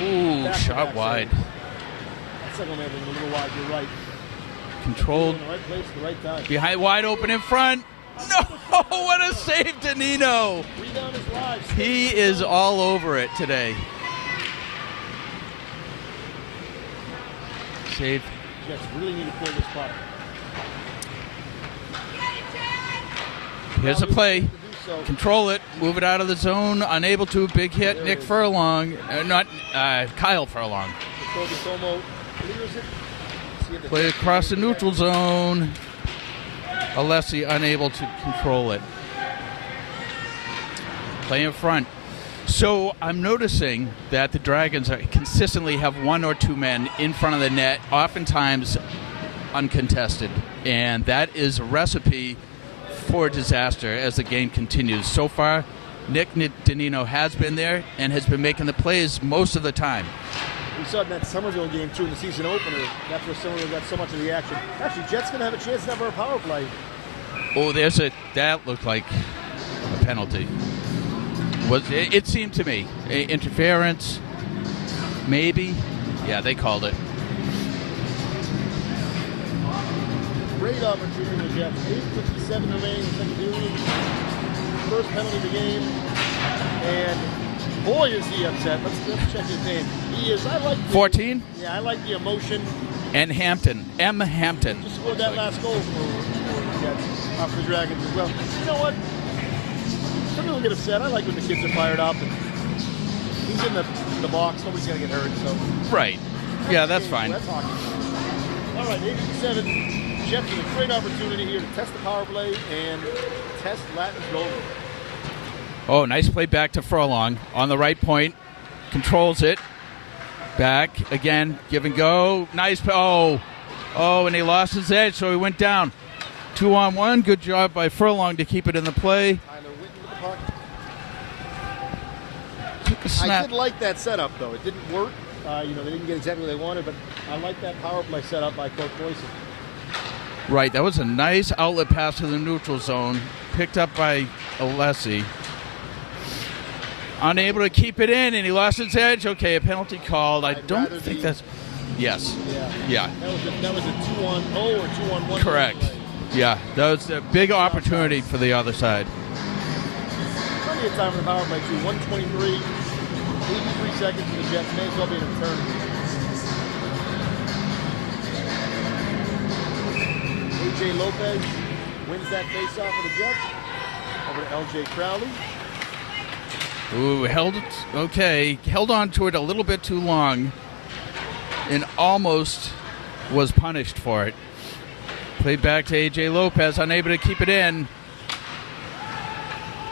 Ooh, Back to shot back wide. save. That second man was a little wide, you're right. Controlled. In the right place at the right time. Behind, wide open in front. No, what a save, Danino. Rebound is live. He is all over it today. Save. Jets really need to clear this puck. Here's a play. To do so. Control it. Move it out of the zone. Unable to. Big hit. Nick Furlong. Kyle Furlong. Jacoby Tomo clears it. See if the Play Jets across the can get neutral back. zone. Alessi unable to control it. Play in front. So I'm noticing that the Dragons consistently have one or two men in front of the net, oftentimes uncontested. And that is a recipe for disaster as the game continues. So far, Nick Danino has been there and has been making the plays most of the time. We saw it in that Somerville game, too, in the season opener. That's where Somerville got so much of the action. Actually, Jets going to have a chance to have a power play. Oh, that looked like a penalty. It seemed to me. Interference, maybe. Yeah, they called it. Great opportunity for the Jets. 8:57 remaining in the second period. First penalty of the game. And boy, is he upset. Let's check his name. He is, I like the, 14? Yeah, I like the emotion. And Hampton. M. Hampton. Just scored that last goal for the Jets, for the Dragons as well. You know what? Some people get upset. I like when the kids are fired up. And he's in the box. Nobody's going to get hurt. So Right. Yeah, that's fine. That's hockey. All right, 8:57. Jets with a great opportunity here to test the power play and test Latin's goal. Oh, nice play back to Furlong on the right point. Controls it. Back again. Give and go. Nice. Oh, and he lost his edge, so he went down. 2-on-1. Good job by Furlong to keep it in the play. Tyler Whitten with the puck. Took a snap. I did like that setup, though. It didn't work. They didn't get exactly what they wanted, but I like that power play setup by Coach Boyson. Right, that was a nice outlet pass to the neutral zone, picked up by Alessi. Unable to keep it in, and he lost his edge. Okay, a penalty called. I don't think that's... Yes. Yeah. That was a 2-on-0 or 2-on-1. Correct. Play. Yeah, that was a big opportunity for the other side. Plenty of time for the power play, too. 1:23, 83 seconds for the Jets. May as well be in a turn. A.J. Lopez wins that faceoff for the Jets. Over to L.J. Crowley. Ooh, held on to it a little bit too long and almost was punished for it. Played back to A.J. Lopez, unable to keep it in.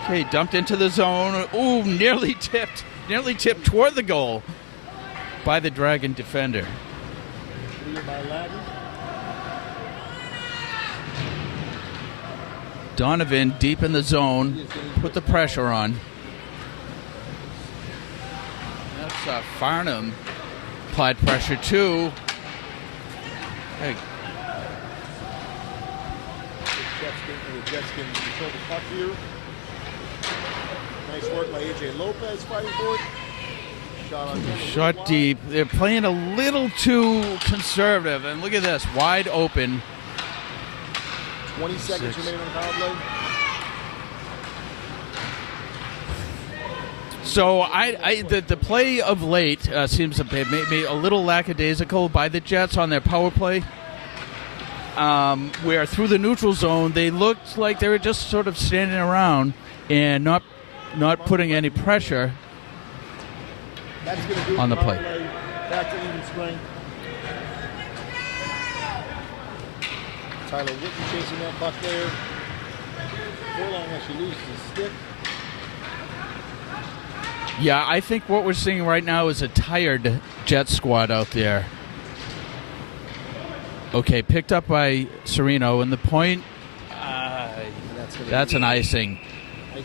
Okay, dumped into the zone. Ooh, nearly tipped toward the goal by the Dragon defender. Cleared by Ladden. Donovan deep in the zone, put the pressure on. That's Farnham applied pressure too. Hey, The Jets can control the puck here. Nice work by AJ Lopez fighting for it. Shot on goal. Shot deep. They're playing a little too conservative. And look at this, wide open. 20 seconds remaining on the power play. So the play of late seems to be maybe a little lackadaisical by the Jets on their power play. Where through the neutral zone they looked like they were just sort of standing around and not putting any pressure That's gonna do it on the for power play. Back to even strength. Tyler Witten chasing that puck there. Furlong actually loses his stick. Yeah, I think what we're seeing right now is a tired Jet squad out there. Okay, picked up by Sereno, and the point, that's an icing.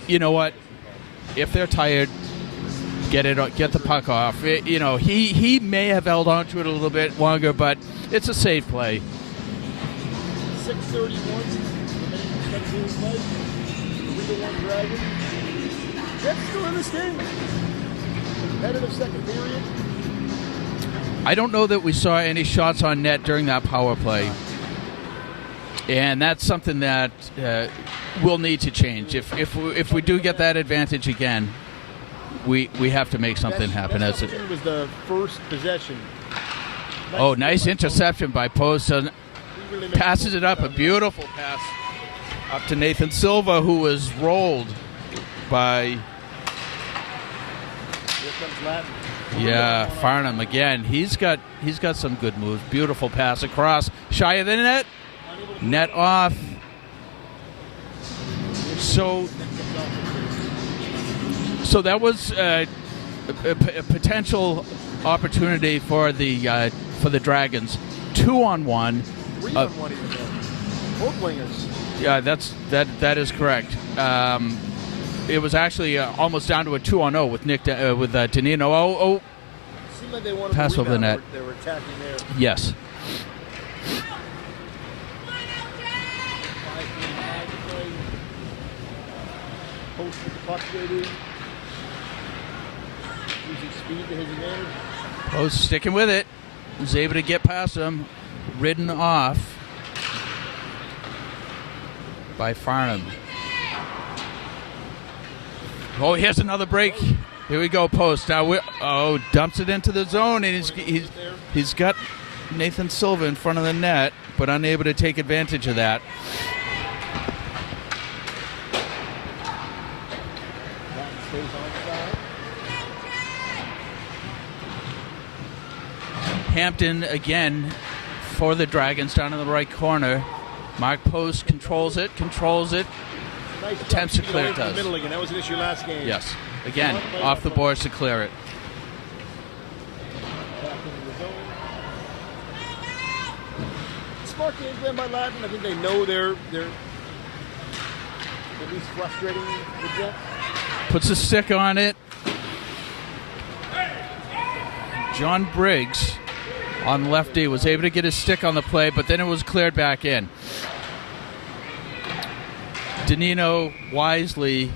You know what? If they're tired, get the puck off. He may have held on to it a little bit longer, but it's a safe play. 6:31 remaining 17 play. 3-1 Dragon. Jets still in this game. Competitive second period. I don't know that we saw any shots on net during that power play. And that's something that we'll need to change. If we do get that advantage again, we have to make something happen. That was the first possession. Nice interception by Post. Passes it up, a beautiful pass up to Nathan Silva, who was rolled by Here comes Latin. Farnham again. He's got some good moves. Beautiful pass across, shy of the net, net off. So that was a potential opportunity for the Dragons. 2-on-1. 3-on-1 even there. Both wingers. Yeah, that is correct. It was actually almost down to a 2-on-0 with Danino. Seemed like they wanted Pass to over the net. They were attacking there. Yes. 5:35 to play. Post with the puck, JD. Using speed to his advantage. Post sticking with it. Was able to get past him. Ridden off by Farnham. Here's another break. Here we go, Post. Now dumps it into the zone, and he's got Nathan Silva in front of the net, but unable to take advantage of that. Stays on side. Hampton again for the Dragons down in the right corner. Mark Post controls it. Nice Attempts to job clear it keeping away from does. the middle again. That was an issue last game. Yes. Again, off the boards to clear it. Back into the zone. Smart game plan by Latin. I think they know they're at least frustrating the Jets. Puts a stick on it. John Briggs on lefty was able to get his stick on the play, but then it was cleared back in. Danino wisely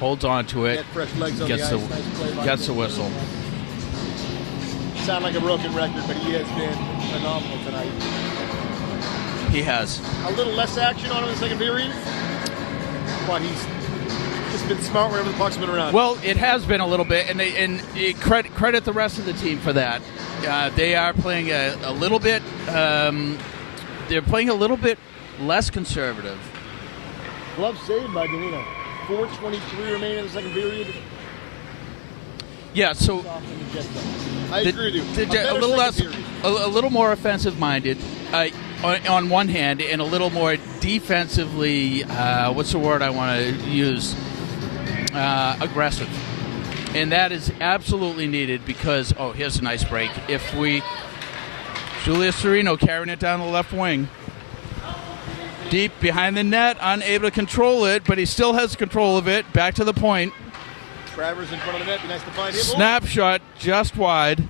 holds on to it, Get fresh legs on gets the the ice. Nice play by gets the him. whistle. Sound like a broken record, but he has been phenomenal tonight. He has. A little less action on him in the second period, but he's just been smart whenever the puck's been around. Well, it has been a little bit, and credit the rest of the team for that. They are playing a little bit. They're playing a little bit less conservative. Glove saved by Danino. 4:23 remaining in the second period. Yeah, so I agree with you. a little less, a little more offensive-minded on one hand, and a little more defensively. What's the word I want to use? Aggressive, and that is absolutely needed because here's a nice break. Julius Sereno carrying it down the left wing, deep behind the net, unable to control it, but he still has control of it. Back to the point. Travers in front of the net. Be nice to find him. Snapshot just wide.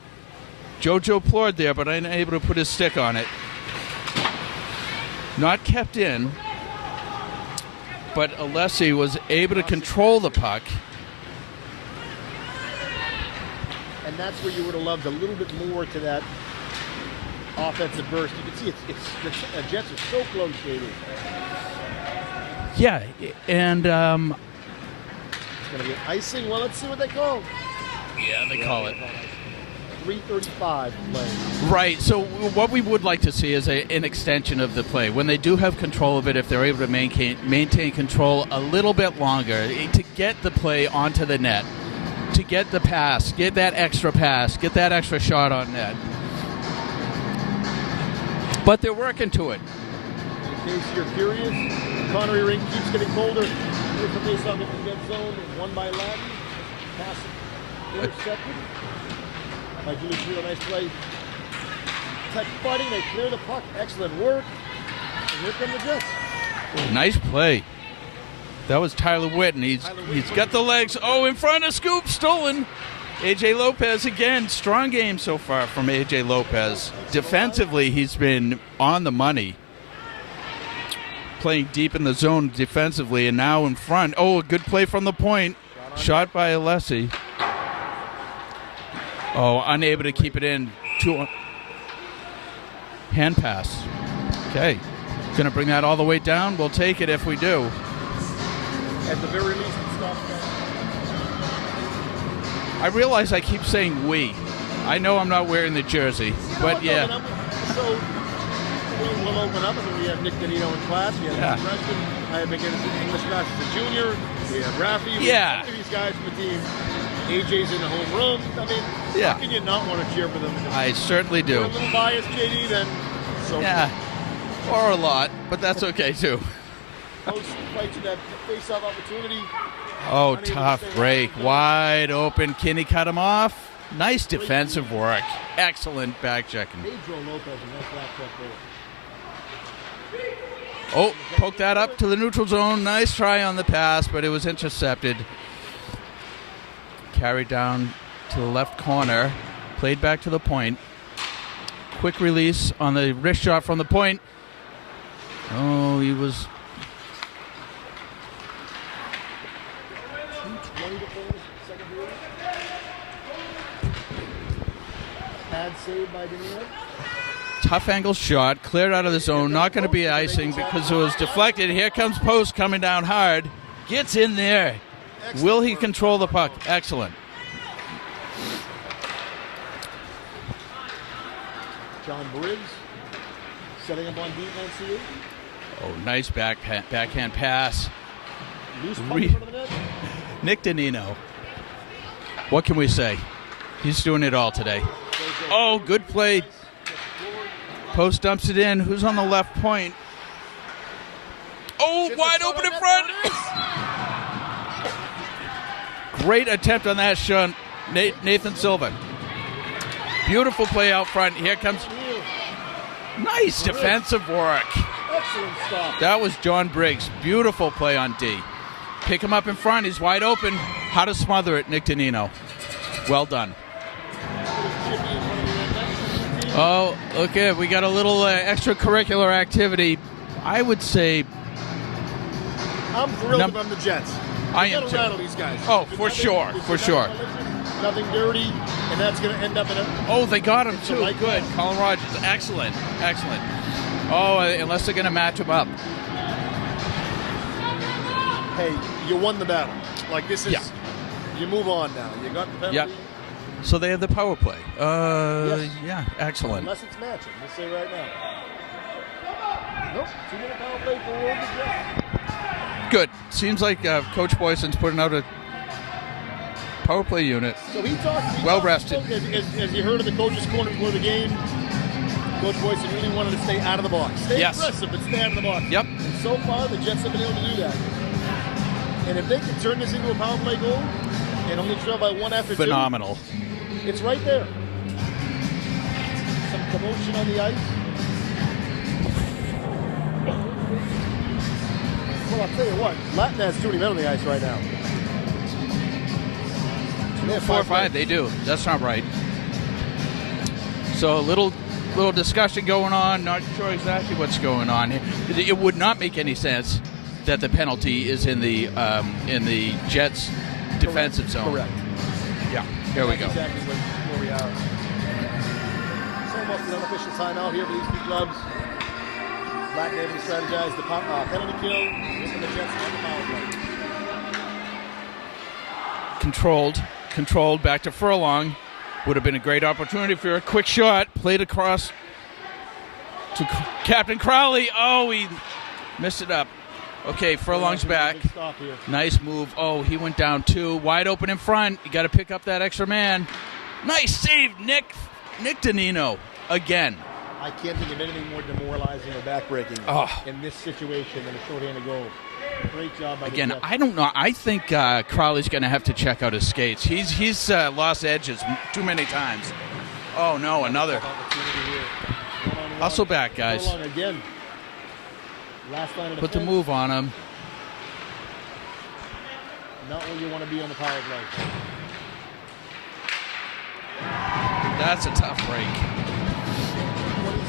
Jojo Plord there, but unable to put his stick on it. Not kept in, but Alessi was able to control the puck and that's where you would have loved a little bit more to that offensive burst. You can see the Jets are so close, JD. Yeah, and It's going to be an icing. Well, let's see what they call. yeah, they call it. 3:35 play. Right. So what we would like to see is an extension of the play. When they do have control of it, if they're able to maintain control a little bit longer, to get the play onto the net, to get the pass, get that extra shot on net. But they're working to it. In case you're curious, Connery Rink keeps getting colder. Here's the face off in the dead zone, won by Latin. Pass intercepted by Julius Rito. Nice play. Touch fighting, they clear the puck. Excellent work. And here come the Jets. Nice play. That was Tyler Whitten. He's got the legs. Oh, in front of Scoop, stolen. A.J. Lopez again. Strong game so far from A.J. Lopez. Defensively, he's been on the money. Playing deep in the zone defensively, and now in front. Oh, a good play from the point. Shot by Alessi. Oh, unable to keep it in. Hand pass. Okay. Going to bring that all the way down. We'll take it if we do. At the very least, it stops that. I realize I keep saying we. I know I'm not wearing the jersey, but yeah. So we'll open up, and then we have Nick Danino in class. We have Yeah. freshman. I have been getting into English class as a junior. We have Rafi. Yeah. We have these guys from the team. AJ's in the home run. I mean, Yeah. how can you not want to cheer for them? I certainly You're a do. little biased, JD, then. So Yeah. Or a lot, but that's okay too. Post fight to that face-off opportunity. Oh, Unable to tough stay break. alive. Wide open. Kinney cut him off. Nice defensive work. Excellent back checking. Pedro Lopez, and that's back check there. Oh, poke that up to the neutral zone. Nice try on the pass, but it was intercepted. Carried down to the left corner. Played back to the point. Quick release on the wrist shot from the point. Oh, he was... 2:20 to play, second period. Bad save by Danilo. Tough angle shot, cleared out of the zone, not going to be icing because it was deflected. Here comes Post coming down hard. Gets in there. Will he control the puck? Excellent. John Briggs setting up on defense here. Oh, nice backhand pass. Loose puck in front of the net. Nick Danino. What can we say? He's doing it all today. Oh, good play. Post dumps it in. Who's on the left point? Oh, wide open in front. Great attempt on that shot, Nathan Silva. Beautiful play out front. Here comes nice defensive work. Excellent stop. That was John Briggs. Beautiful play on D. Pick him up in front. He's wide open. How to smother it, Nick Danino. Well done. Oh, okay. We got a little extracurricular activity. I would say I'm thrilled if I'm the Jets. I You am gotta too. rattle these guys. Oh, If for nothing- sure, if for nothing sure. malicious, Nothing dirty, and that's going to end up in a. Oh, they got him It's the too. right Good. call. Colin Rogers. Excellent. Excellent. Oh, unless they're going to match him up. Hey, you won the battle. Like this is. Yeah. You move on now. You got the penalty. Yep. So they have the power play. Yes. Yeah, excellent. Unless it's matching. Let's say right now. Nope. 2-minute power play for the Jets. Good. Seems like Coach Boyson's putting out a power play unit. So he talked. Well rested. As you heard in the coach's corner before the game, Coach Boyson really wanted to stay out of the box. Stay Yes. aggressive, but stay out of the box. Yep. And so far, the Jets have been able to do that. And if they can turn this into a power play goal and only trail by one after Phenomenal. two, it's right there. Some commotion on the ice. Well, I'll tell you what, Latin has too many men on the ice right now. They have 4 or 5, players. they do. That's not right. So a little discussion going on. Not sure exactly what's going on. It would not make any sense that the penalty is in the Jets' defensive zone. Correct. Yeah. Here we That's go. exactly where we are. It's almost an unofficial timeout here for these two clubs. Latin able to strategize the penalty kill, giving the Jets on the power play. Controlled back to Furlong. Would have been a great opportunity for a quick shot. Played across to Captain Crowley. Oh, he missed it up. Okay, Furlong's back. Big stop here. Nice move. Oh, he went down two. Wide open in front. You got to pick up that extra man. Nice save, Nick Danino again. I can't think of anything more demoralizing or backbreaking in this situation than a shorthanded goal. Great job by Again, the Jets. I don't know. I think Crowley's going to have to check out his skates. He's lost edges too many times. Oh, no, another. Opportunity here. One-on-one. Hustle back, guys. Furlong again. Last line of Put the defense. move on him. Not where you want to be on the power play. That's a tough break.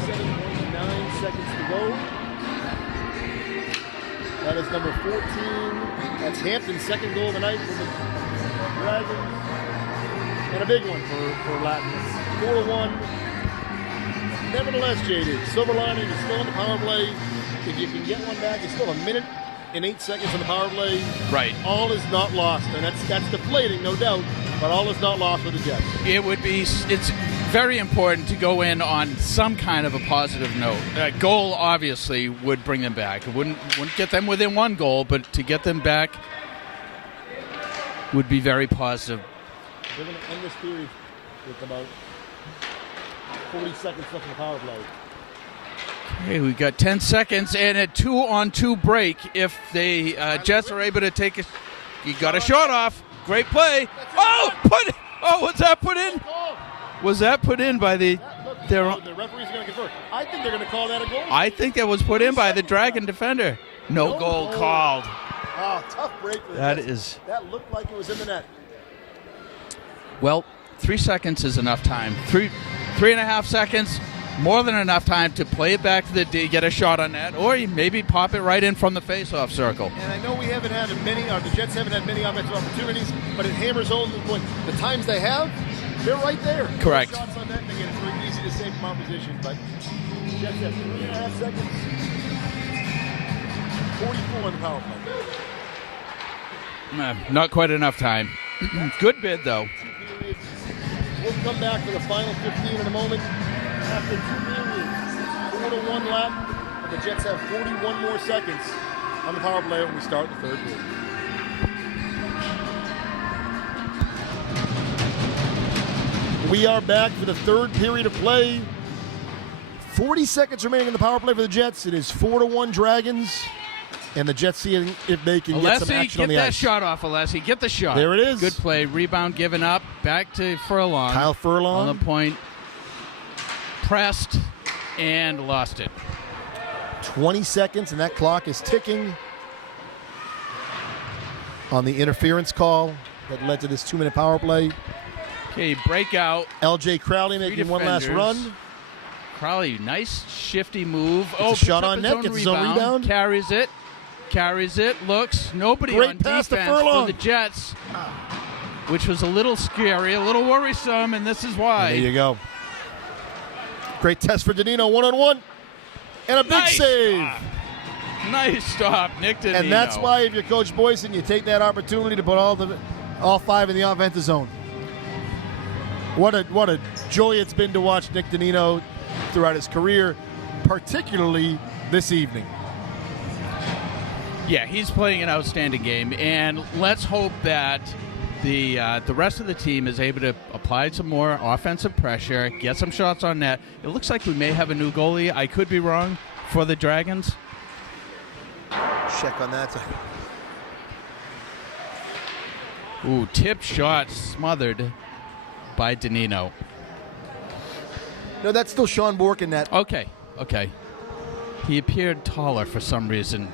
27.9 seconds to go. That is number 14. That's Hampton's second goal of the night for the Dragons. And a big one for Latin. 4-1. Nevertheless, JD, silver lining is still on the power play. If you can get one back, it's still a minute and 8 seconds on the power play. Right. All is not lost, and that's deflating, no doubt, but all is not lost for the Jets. It's very important to go in on some kind of a positive note. That goal obviously would bring them back. It wouldn't get them within one goal, but to get them back would be very positive. We're going to end this period with about 40 seconds left in the power play. Okay, we got 10 seconds and a 2-on-2 break. If the Jets are able to take it, you got a shot off. Great play. Oh, was that put in? Was that put in by the? The referee's going to confirm. I think they're going to call that a goal. I think that was put in by the Dragon defender. No goal called. Oh, tough break for the That Jets. is. That looked like it was in the net. Well, 3 seconds is enough time. 3.5 seconds, more than enough time to play it back to the D, get a shot on that, or you maybe pop it right in from the face-off circle. And I know we haven't had the Jets haven't had many offensive opportunities, but it hammers home the times they have, they're right there. Correct. Shots on net, and again, it's very easy to save from our position, but Jets have 3.5 seconds. 44 on the power play. Not quite enough time. Good bid, though. 2 periods. We'll come back for the final 15 in a moment. After 2 periods, 4-1 Latin, and the Jets have 41 more seconds on the power play when we start the third period. We are back for the third period of play. 40 seconds remaining in the power play for the Jets. It is 4-1 Dragons. And the Jets seeing if they can get some action on the get that ice. shot off, Alessi. Get the shot. There it is. Good play. Rebound given up. Back to Furlong. Kyle Furlong. On the point. Pressed and lost it. 20 seconds, and that clock is ticking on the interference call that led to this 2-minute power play. Okay, breakout. LJ Crowley Three making one last defenders. run. Crowley, nice shifty move. a Picks shot up on his net, own gets his own rebound. Carries it, looks. Nobody Great on pass to defense Furlong. for the Jets, which was a little scary, a little worrisome, and this is why. There you go. Great test for Danino, one-on-one. And a big Nice save. stop. Nice stop, Nick Danino. And that's why if you're Coach Boyson, you take that opportunity to put all five in the offensive zone. What a joy it's been to watch Nick Danino throughout his career, particularly this evening. Yeah, he's playing an outstanding game, and let's hope that the rest of the team is able to apply some more offensive pressure, get some shots on net. It looks like we may have a new goalie. I could be wrong for the Dragons. Check on that. Ooh, tip shot smothered by Danino. No, that's still Sean Bork in that. Okay. He appeared taller for some reason.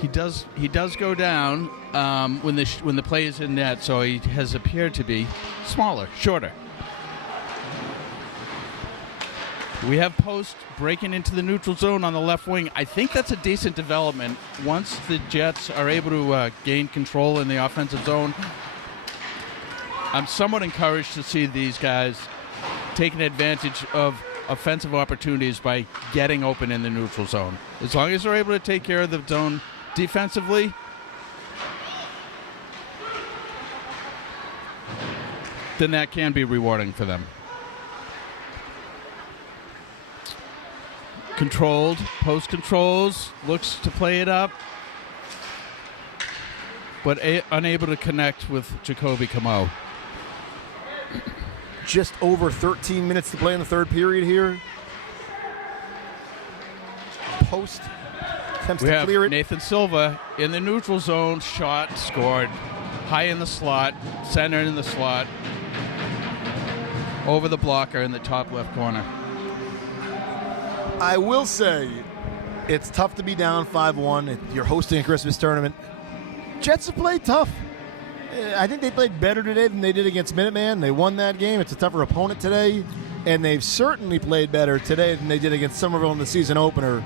He does go down when the play is in net, so he has appeared to be smaller, shorter. We have Post breaking into the neutral zone on the left wing. I think that's a decent development. Once the Jets are able to gain control in the offensive zone, I'm somewhat encouraged to see these guys taking advantage of offensive opportunities by getting open in the neutral zone. As long as they're able to take care of the zone defensively, then that can be rewarding for them. Controlled, post controls, looks to play it up, but unable to connect with Jacoby Camo. Just over 13 minutes to play in the third period here. Post attempts We to have clear it. Nathan Silva in the neutral zone, shot, scored, high in the slot, center in the slot, over the blocker in the top left corner. I will say, it's tough to be down 5-1. You're hosting a Christmas tournament. Jets have played tough. I think they played better today than they did against Minuteman. They won that game. It's a tougher opponent today. And they've certainly played better today than they did against Somerville in the season opener.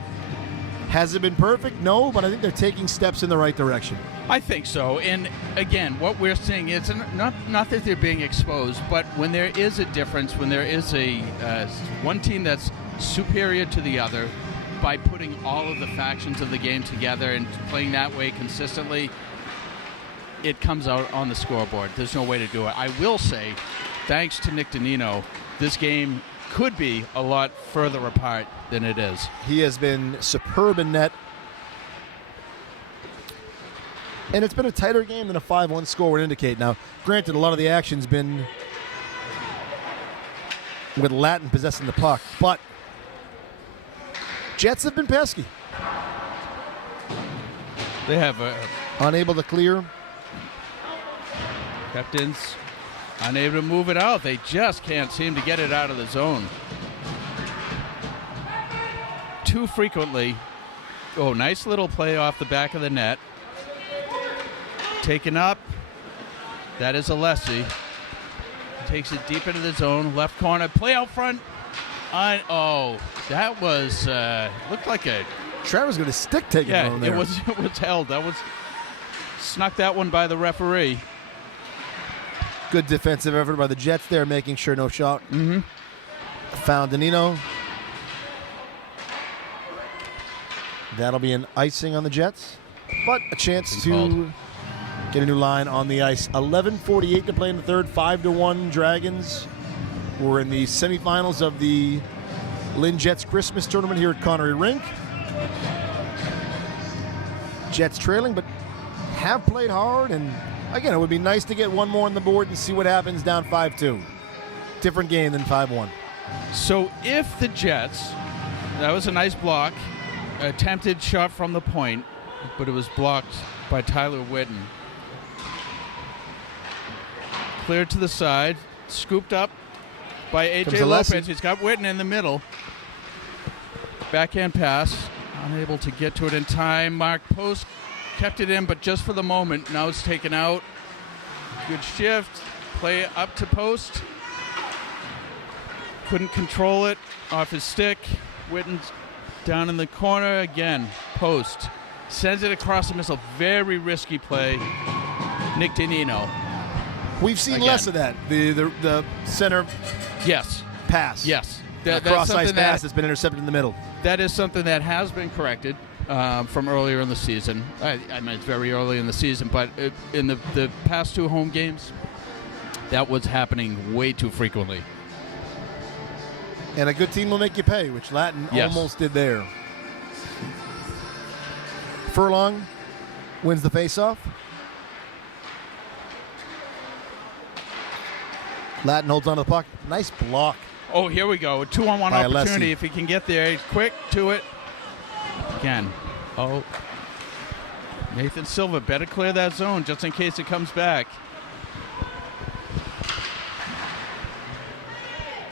Has it been perfect? No, but I think they're taking steps in the right direction. I think so. And again, what we're seeing is not that they're being exposed, but when there is a difference, when there is a one team that's superior to the other, by putting all of the factions of the game together and playing that way consistently, it comes out on the scoreboard. There's no way to do it. I will say, thanks to Nick Danino, this game could be a lot further apart than it is. He has been superb in net. And it's been a tighter game than a 5-1 score would indicate. Now, granted, a lot of the action's been with Latin possessing the puck, but Jets have been pesky. They have Unable to clear. captains unable to move it out. They just can't seem to get it out of the zone. Too frequently. Oh, nice little play off the back of the net. Taken up. That is Alessi. Takes it deep into the zone. Left corner. Play out front. Oh, that was looked like a Trevor's going to stick taking yeah. on there. It was held. That was snuck that one by the referee. Good defensive effort by the Jets there, making sure no shot. Mm-hmm. Found Danino. That'll be an icing on the Jets, but a chance to Called. get a new line on the ice. 11:48 to play in the third. 5-1 Dragons. We're in the semifinals of the Lynn Jets Christmas tournament here at Connery Rink. Jets trailing, but have played hard, and again, it would be nice to get one more on the board and see what happens down 5-2. Different game than 5-1. So if the Jets, that was a nice block, attempted shot from the point, but it was blocked by Tyler Witten. Cleared to the side, scooped up by Comes A.J. Alessi. Lopez. He's got Witten in the middle. Backhand pass, unable to get to it in time. Mark Post kept it in, but just for the moment. Now it's taken out. Good shift. Play up to Post. Couldn't control it off his stick. Witten's down in the corner again. Post sends it across the missile. Very risky play. Nick Danino. We've seen Again. less of that. The center Yes. pass. Yes. Cross ice something pass that's been intercepted in the middle. that is something that has been corrected from earlier in the season. I mean, it's very early in the season, but in the past two home games, that was happening way too frequently. And a good team will make you pay, which Latin Yes. almost did there. Furlong wins the faceoff. Latin holds on to the puck. Nice block. Oh, here we go. A 2-on-1 By opportunity. Alessi. If he can get there, he's quick to it. Again. Oh. Nathan Silva better clear that zone just in case it comes back.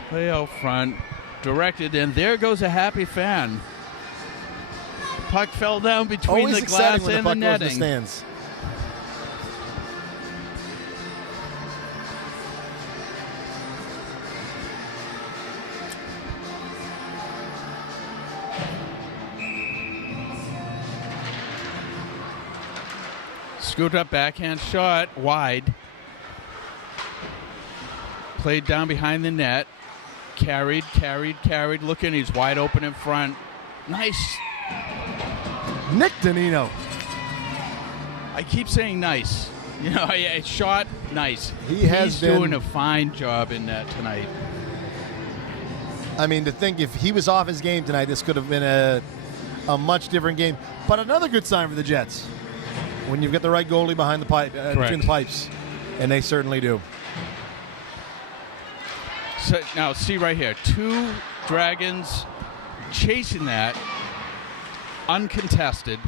Play out front. Directed, and there goes a happy fan. Puck fell down between Always the exciting glass when the and the puck goes in the netting. stands. Scooped up backhand shot wide. Played down behind the net. Carried. Looking, he's wide open in front. Nice. Nick Danino. I keep saying nice. You know, a shot, nice. He's doing a fine job in that tonight. I mean, to think if he was off his game tonight, this could have been a much different game. But another good sign for the Jets when you've got the right goalie behind the pipe, between the pipes, and they certainly do. So now see right here, 2 Dragons chasing that, uncontested,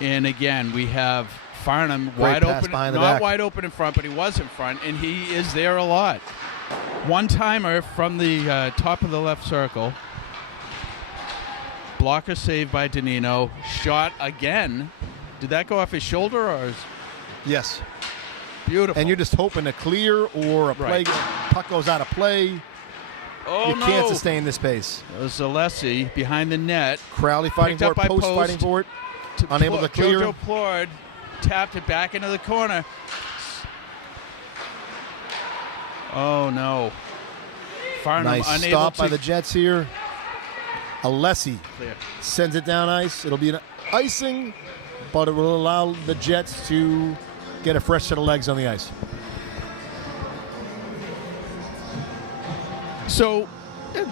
and again we have Farnham wide open, not wide open in front, but he was in front, and he is there a lot. One-timer from the top of the left circle. Blocker saved by Danino. Shot again. Did that go off his shoulder or? Yes. Beautiful. And you're just hoping to clear or a play, puck goes out of play. Oh, you can't sustain this pace. Zalessi behind the net. Crowley fighting for it, Post fighting for it. Unable to clear. Jojo Plord tapped it back into the corner. Oh, no. Farnham nice unable stop to by the Jets here. Alessi sends it down ice. It'll be an icing, but it will allow the Jets to get a fresh set of legs on the ice. So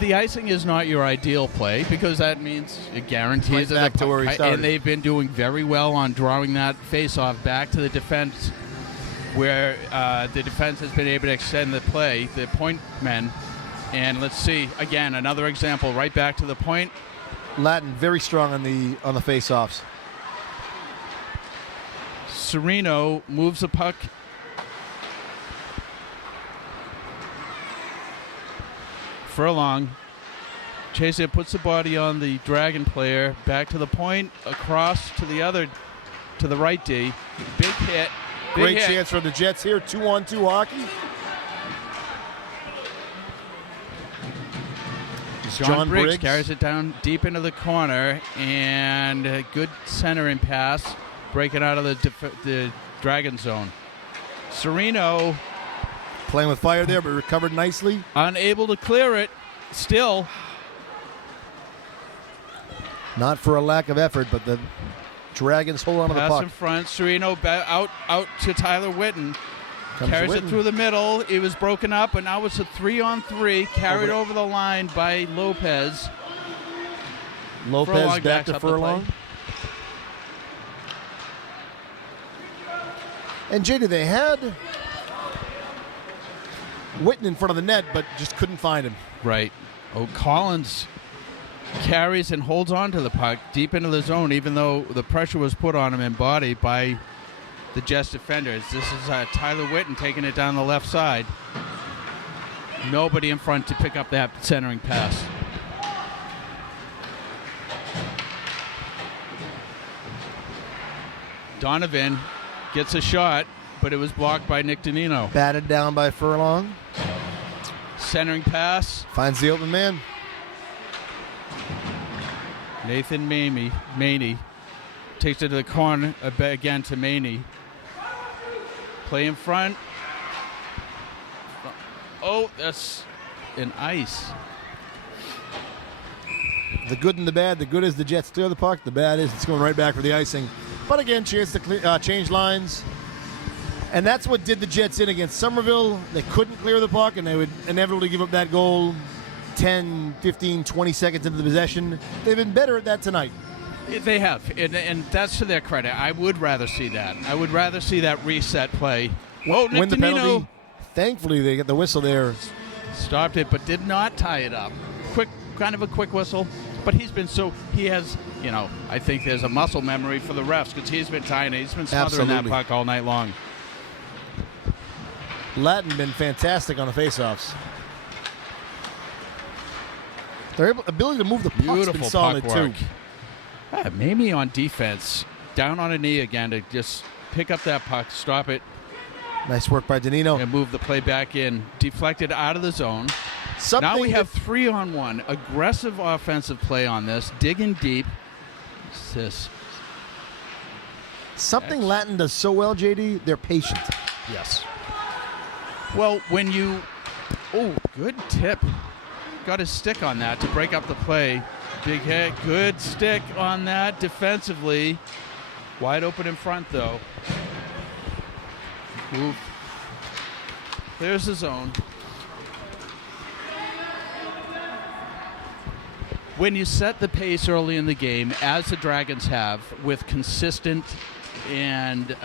the icing is not your ideal play because that means it guarantees Right back to where he started. And they've been doing very well on drawing that face-off back to the defense where the defense has been able to extend the play, the point men. And let's see, again, another example, right back to the point. Latin very strong on the face-offs. Sereno moves the puck. Furlong. Chase puts the body on the Dragon player. Back to the point. Across to the right D. Big hit. Great chance for the Jets here. 2-on-2 hockey. John Briggs carries it down deep into the corner. And a good centering pass. Breaking out of the Dragon zone. Sereno playing with fire there, but recovered nicely. Unable to clear it. Still. Not for a lack of effort, but the Dragons hold on to the puck. Pass in front. Sereno out to Tyler Witten. Carries it through the middle. It was broken up, and now it's a 3-on-3. Carried over the line by Lopez. Lopez back to Furlong. And JD, they had Witten in front of the net, but just couldn't find him. Right. Oh, Collins carries and holds on to the puck deep into the zone, even though the pressure was put on him in body by the Jets defenders. This is Tyler Witten taking it down the left side. Nobody in front to pick up that centering pass. Donovan gets a shot, but it was blocked by Nick Danino. Batted down by Furlong. Centering pass. Finds the open man. Nathan Maney takes it to the corner again to Maney. Play in front. Oh, that's an ice. The good and the bad. The good is the Jets steal the puck. The bad is it's going right back for the icing. But again, chance to change lines. And that's what did the Jets in against Somerville. They couldn't clear the puck, and they would inevitably give up that goal 10, 15, 20 seconds into the possession. They've been better at that tonight. They have, and that's to their credit. I would rather see that. I would rather see that reset play. Whoa, Nick Win the Danino penalty. Thankfully, they get the whistle there. Stopped it, but did not tie it up. Kind of a quick whistle. But he has, I think there's a muscle memory for the refs because he's been tying it. He's been smothering that puck all night long. Latin been fantastic on the faceoffs. Their ability to move the puck's been solid too. Mamie on defense, down on a knee again to just pick up that puck, stop it. Nice work by Danino. And move the play back in. Deflected out of the zone. Now we have 3-on-1. Aggressive offensive play on this. Digging deep. What's this? Something Latin does so well, JD, they're patient. Yes. Well, when you Oh, good tip. Got his stick on that to break up the play. Big hit. Good stick on that defensively. Wide open in front, though. Oof. There's the zone. When you set the pace early in the game, as the Dragons have, with consistent and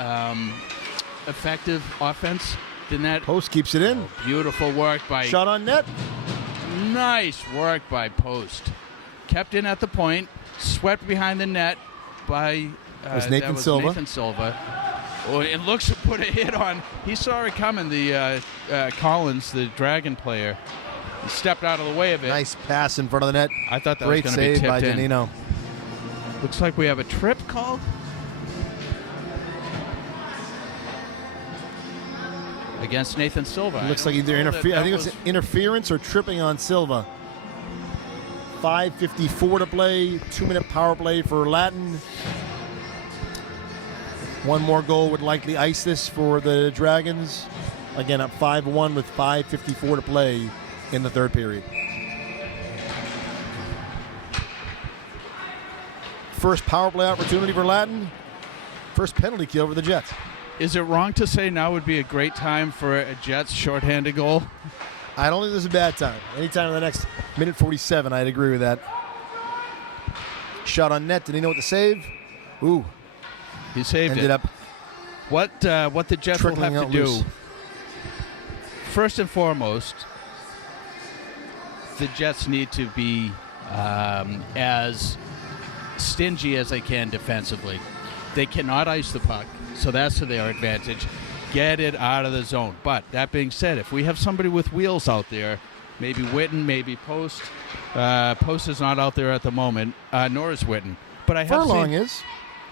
effective offense, then that Post keeps it in. beautiful work by Shot on net. nice work by Post. Kept in at the point, swept behind the net by was Nathan Silva. Nathan Silva. Oh, it looks to put a hit on. He saw it coming. The Collins, the Dragon player, he stepped out of the way of it. Nice pass in front of the net. I thought that Great was going to be save by tipped in. Danino. Looks like we have a trip called. Against Nathan Silva. Looks like either I think it's interference or tripping on Silva. 5:54 to play. 2-minute power play for Latin. One more goal would likely ice this for the Dragons. Again, up 5-1 with 5:54 to play in the third period. First power play opportunity for Latin. First penalty kill for the Jets. Is it wrong to say now would be a great time for a Jets shorthanded goal? I don't think this is a bad time. Anytime in the next minute 47, I'd agree with that. Shot on net. Did he know what to save? Ooh. He saved Ended it. up What the Jets will trickling have to out do, loose. first and foremost, the Jets need to be as stingy as they can defensively. They cannot ice the puck, so that's to their advantage. Get it out of the zone. But that being said, if we have somebody with wheels out there, maybe Witten, maybe Post. Post is not out there at the moment, nor is Witten. But I have Furlong seen is.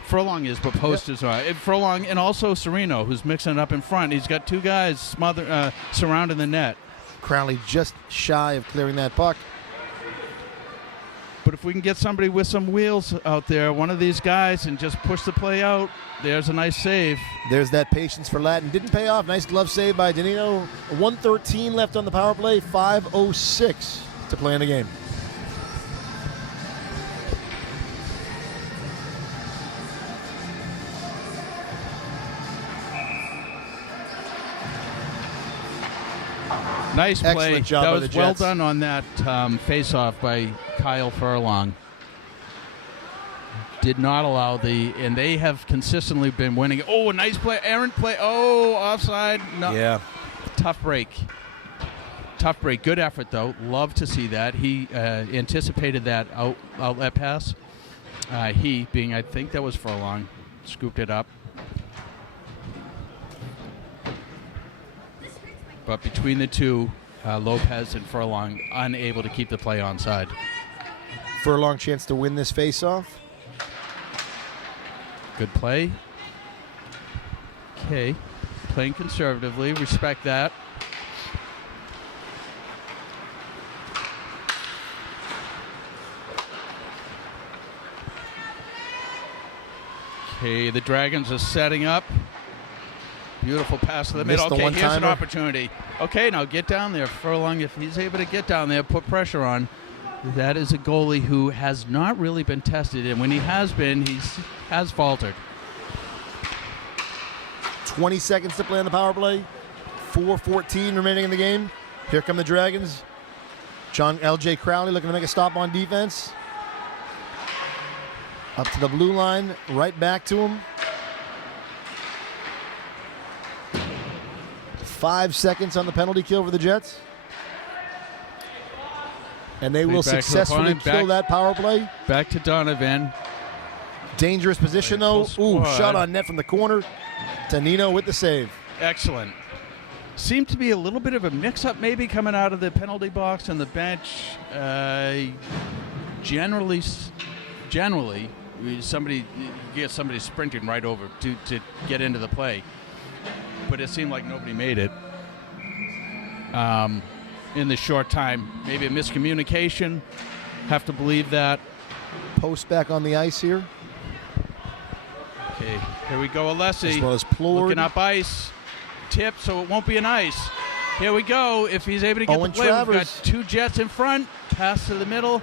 Furlong is, but Post is not. Furlong and also Sereno, who's mixing it up in front. He's got two guys surrounding the net. Crowley just shy of clearing that puck. But if we can get somebody with some wheels out there, one of these guys, and just push the play out, there's a nice save. There's that patience for Latin. Didn't pay off. Nice glove save by Danino. 1:13 left on the power play. 5:06 to play in the game. Nice play. Excellent job that by was the well Jets. done on that face-off by Kyle Furlong. Did not allow and they have consistently been winning. Oh, a nice play. Errant play. Oh, offside. No. Yeah. Tough break. Tough break. Good effort, though. Love to see that. He anticipated that outlet pass. He, being, I think that was Furlong, scooped it up. But between the two, Lopez and Furlong unable to keep the play onside. Furlong chance to win this face-off. Good play. Okay. Playing conservatively. Respect that. Okay, the Dragons are setting up. Beautiful pass to the Missed middle. the Okay, here's an one-timer. opportunity. Okay, now get down there. Furlong, if he's able to get down there, put pressure on. That is a goalie who has not really been tested, and when he has been, he has faltered. 20 seconds to play on the power play. 4:14 remaining in the game. Here come the Dragons. John L.J. Crowley looking to make a stop on defense. Up to the blue line, right back to him. 5 seconds on the penalty kill for the Jets. And they will Back to the successfully point, kill that power play. Back to Donovan. Dangerous position, though. Full Ooh, squad. shot on net from the corner. Danino with the save. Excellent. Seemed to be a little bit of a mix-up maybe coming out of the penalty box and the bench. Generally, you get somebody sprinting right over to get into the play. But it seemed like nobody made it in the short time. Maybe a miscommunication. Have to believe that. Post back on the ice here. Okay, here we go, Alessi. As well as Plord. Looking up ice. Tip, so it won't be an ice. Here we go. If he's able to get Owen the play, we've got Travers. 2 Jets in front. Pass to the middle.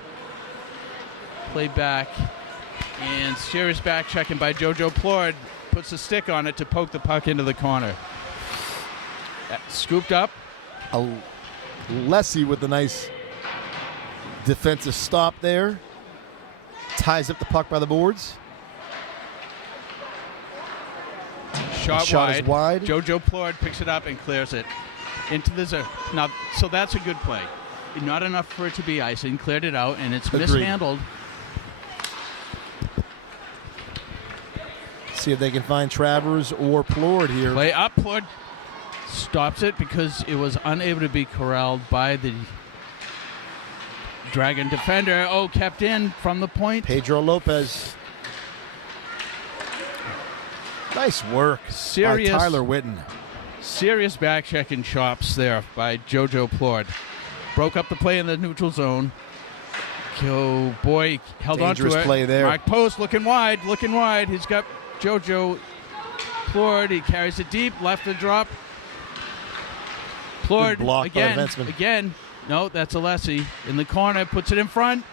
Play back. And serious back checking by JoJo Plord. Puts a stick on it to poke the puck into the corner. Scooped up. Lessie with the nice defensive stop there. Ties up the puck by the boards. Shot is wide. JoJo Plord picks it up and clears it into the zone. Now, so that's a good play. Not enough for it to be icing. Cleared it out, and it's Agreed. mishandled. See if they can find Travers or Plord here. Play up. Plord stops it because it was unable to be corralled by the Dragon defender. Oh, kept in from the point. Pedro Lopez. Nice work Serious. by Tyler Witten. Serious back checking chops there by JoJo Plord. Broke up the play in the neutral zone. Oh boy, held on to Dangerous it. play there. Mark Post looking wide. He's got JoJo Plord. He carries it deep, left to drop. Plord Good block by the defenseman. again. No, that's Alessi in the corner. Puts it in front.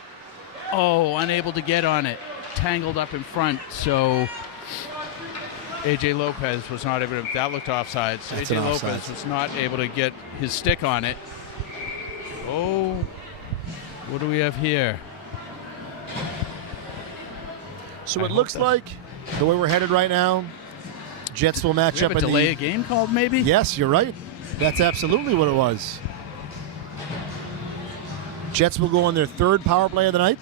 Oh, unable to get on it. Tangled up in front. So AJ Lopez was not able to. That looked offsides. That's AJ an Lopez offsides. was not able to get his stick on it. Oh, what do we have here? So I it hope looks that's- like the way we're headed right now, Jets will match Do we have up a in delay the. a game called maybe? Yes, you're right. That's absolutely what it was. Jets will go on their 3rd power play of the night.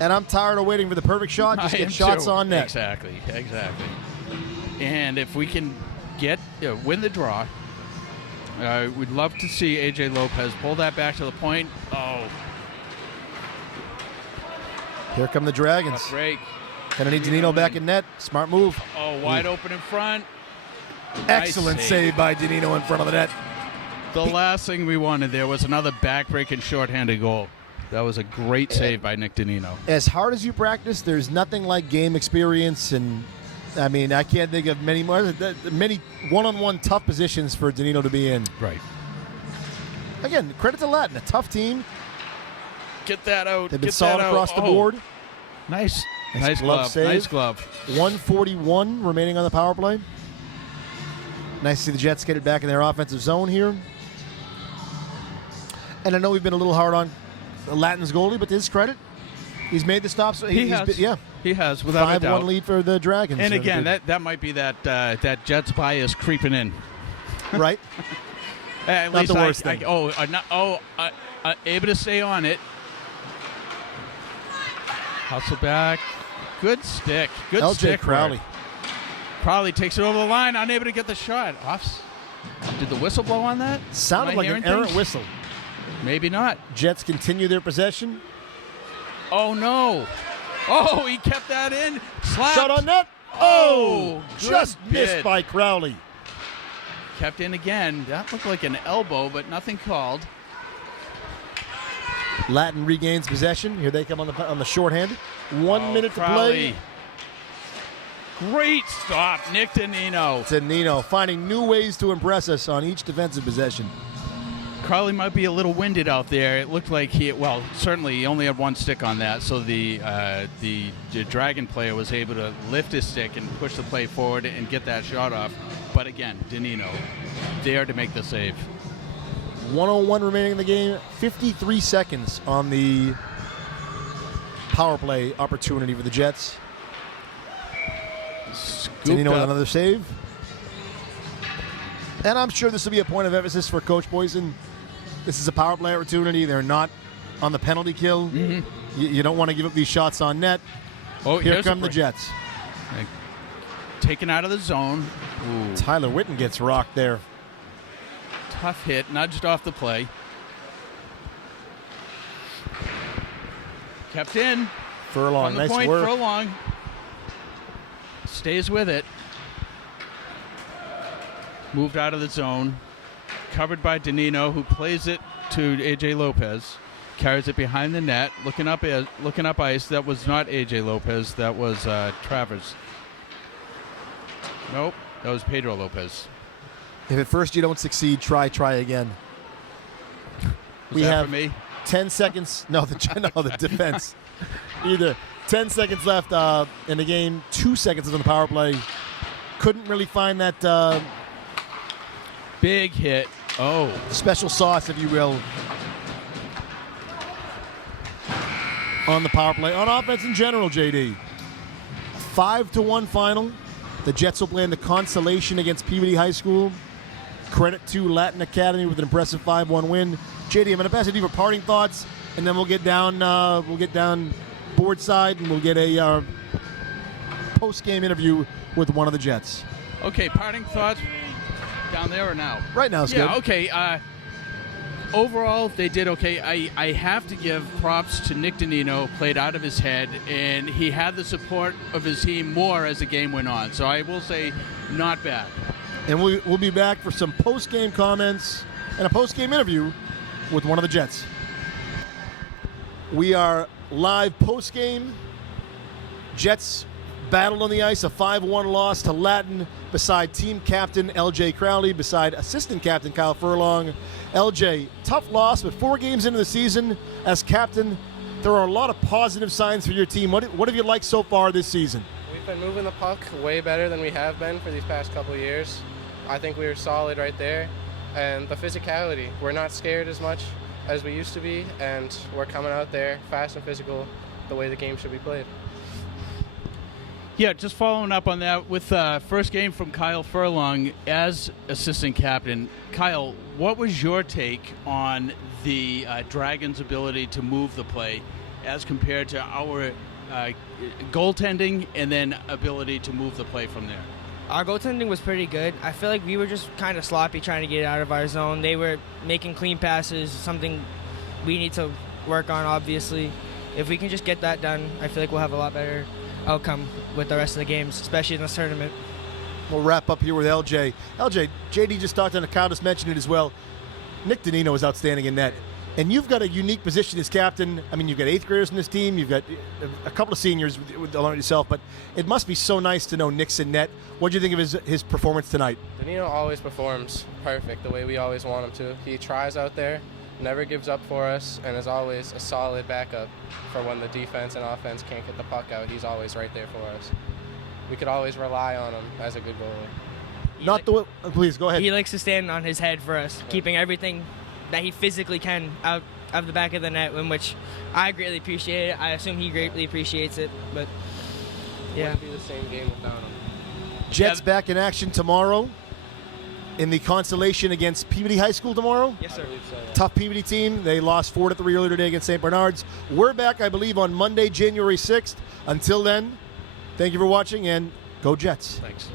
And I'm tired of waiting for the perfect shot. Just I get am shots too. on net. Exactly. And if we can win the draw, we'd love to see AJ Lopez pull that back to the point. Oh, Here come the Dragons. a break. Gonna need Danilo back in net. Smart move. Oh, wide open in front. Excellent save. save by Danilo in front of the net. The last thing we wanted there was another backbreaking shorthanded goal. That was a great save by Nick Danino. As hard as you practice, there's nothing like game experience, and I mean, I can't think of many one-on-one tough positions for Danilo to be in. Right. Again, credit to Latin, a tough team. Get that out. They've been Get solid that out. across the Oh, board. Nice glove glove. save. Nice glove. 141 remaining on the power play. Nice to see the Jets get it back in their offensive zone here. And I know we've been a little hard on Latin's goalie, but to his credit, he's made the stops. He has. Yeah, He has, without a doubt. 5-1 lead for the Dragons. And again, that might be that Jets bias creeping in. right? At Not least the worst thing. Able to stay on it. Hustle back. Good stick. Good LJ stick. Crowley. work. Crowley takes it over the line, unable to get the shot. Did the whistle blow on that? Sounded Am I like an hearing errant things? whistle. Maybe not. Jets continue their possession. Oh, no. Oh, he kept that in. Slapped. Shot on net. Oh, just good missed bid. by Crowley. Kept in again. That looked like an elbow, but nothing called. Latin regains possession. Here they come on the shorthanded. 1 minute to play. Crowley. Great stop, Nick Danino. Danino finding new ways to impress us on each defensive possession. Crowley might be a little winded out there. It looked like certainly he only had one stick on that, so the Dragon player was able to lift his stick and push the play forward and get that shot off. But again, Danino there to make the save. 1:01 remaining in the game. 53 seconds on the power play opportunity for the Jets. Scooped Danilo with up. another save. And I'm sure this will be a point of emphasis for Coach Boysen. This is a power play opportunity. They're not on the penalty kill. Mm-hmm. You don't want to give up these shots on net. Oh, Here here's come a the break. Jets. Taken out of the zone. Ooh, Tyler Witten gets rocked there. tough hit, nudged off the play. Kept in. Furlong, On the nice point, work. Furlong. Stays with it. Moved out of the zone. Covered by Danino, who plays it to AJ Lopez. Carries it behind the net. Looking up ice. That was not AJ Lopez. That was Travers. Nope. That was Pedro Lopez. If at first you don't succeed, try again. Was that for me? 10 seconds. No, the defense. Either 10 seconds left in the game, 2 seconds on the power play. Couldn't really find that Big hit. Oh. special sauce, if you will, on the power play. On offense in general, JD. 5-1 final. The Jets will play in the consolation against Peabody High School. Credit to Latin Academy with an impressive 5-1 win. JD, I'm going to pass it to you for parting thoughts, and then we'll get down board side, and we'll get a post-game interview with one of the Jets. Okay, parting thoughts down there or now? Right now is Yeah, good. okay. Overall, they did okay. I have to give props to Nick Danino, played out of his head, and he had the support of his team more as the game went on. So I will say, not bad. And we'll be back for some post-game comments and a post-game interview with one of the Jets. We are live post-game. Jets battled on the ice, a 5-1 loss to Latin beside team captain LJ Crowley, beside assistant captain Kyle Furlong. LJ, tough loss, but 4 games into the season as captain, there are a lot of positive signs for your team. What have you liked so far this season? We've been moving the puck way better than we have been for these past couple of years. I think we were solid right there. And the physicality, we're not scared as much as we used to be, and we're coming out there fast and physical the way the game should be played. Yeah, just following up on that with first game from Kyle Furlong as assistant captain. Kyle, what was your take on the Dragons' ability to move the play as compared to our goaltending and then ability to move the play from there? Our goaltending was pretty good. I feel like we were just kind of sloppy trying to get it out of our zone. They were making clean passes, something we need to work on, obviously. If we can just get that done, I feel like we'll have a lot better outcome with the rest of the games, especially in this tournament. We'll wrap up here with LJ. LJ, JD just talked on Kyle just mentioned it as well. Nick Danino is outstanding in net. And you've got a unique position as captain. I mean, you've got 8th graders in this team. You've got a couple of seniors along yourself. But it must be so nice to know Nick's in net. What do you think of his performance tonight? Danilo always performs perfect the way we always want him to. He tries out there, never gives up for us, and is always a solid backup for when the defense and offense can't get the puck out. He's always right there for us. We could always rely on him as a good goalie. Please, go ahead. He likes to stand on his head for us, keeping everything that he physically can out of the back of the net, in which I greatly appreciate it. I assume he greatly appreciates it, but yeah. Wouldn't be the same game without him. Jets back in action tomorrow in the consolation against Peabody High School tomorrow. Yes, I sir. believe so, yeah. Tough Peabody team. They lost 4-3 earlier today against St. Bernard's. We're back, I believe, on Monday, January 6th. Until then, thank you for watching, and go Jets. Thanks.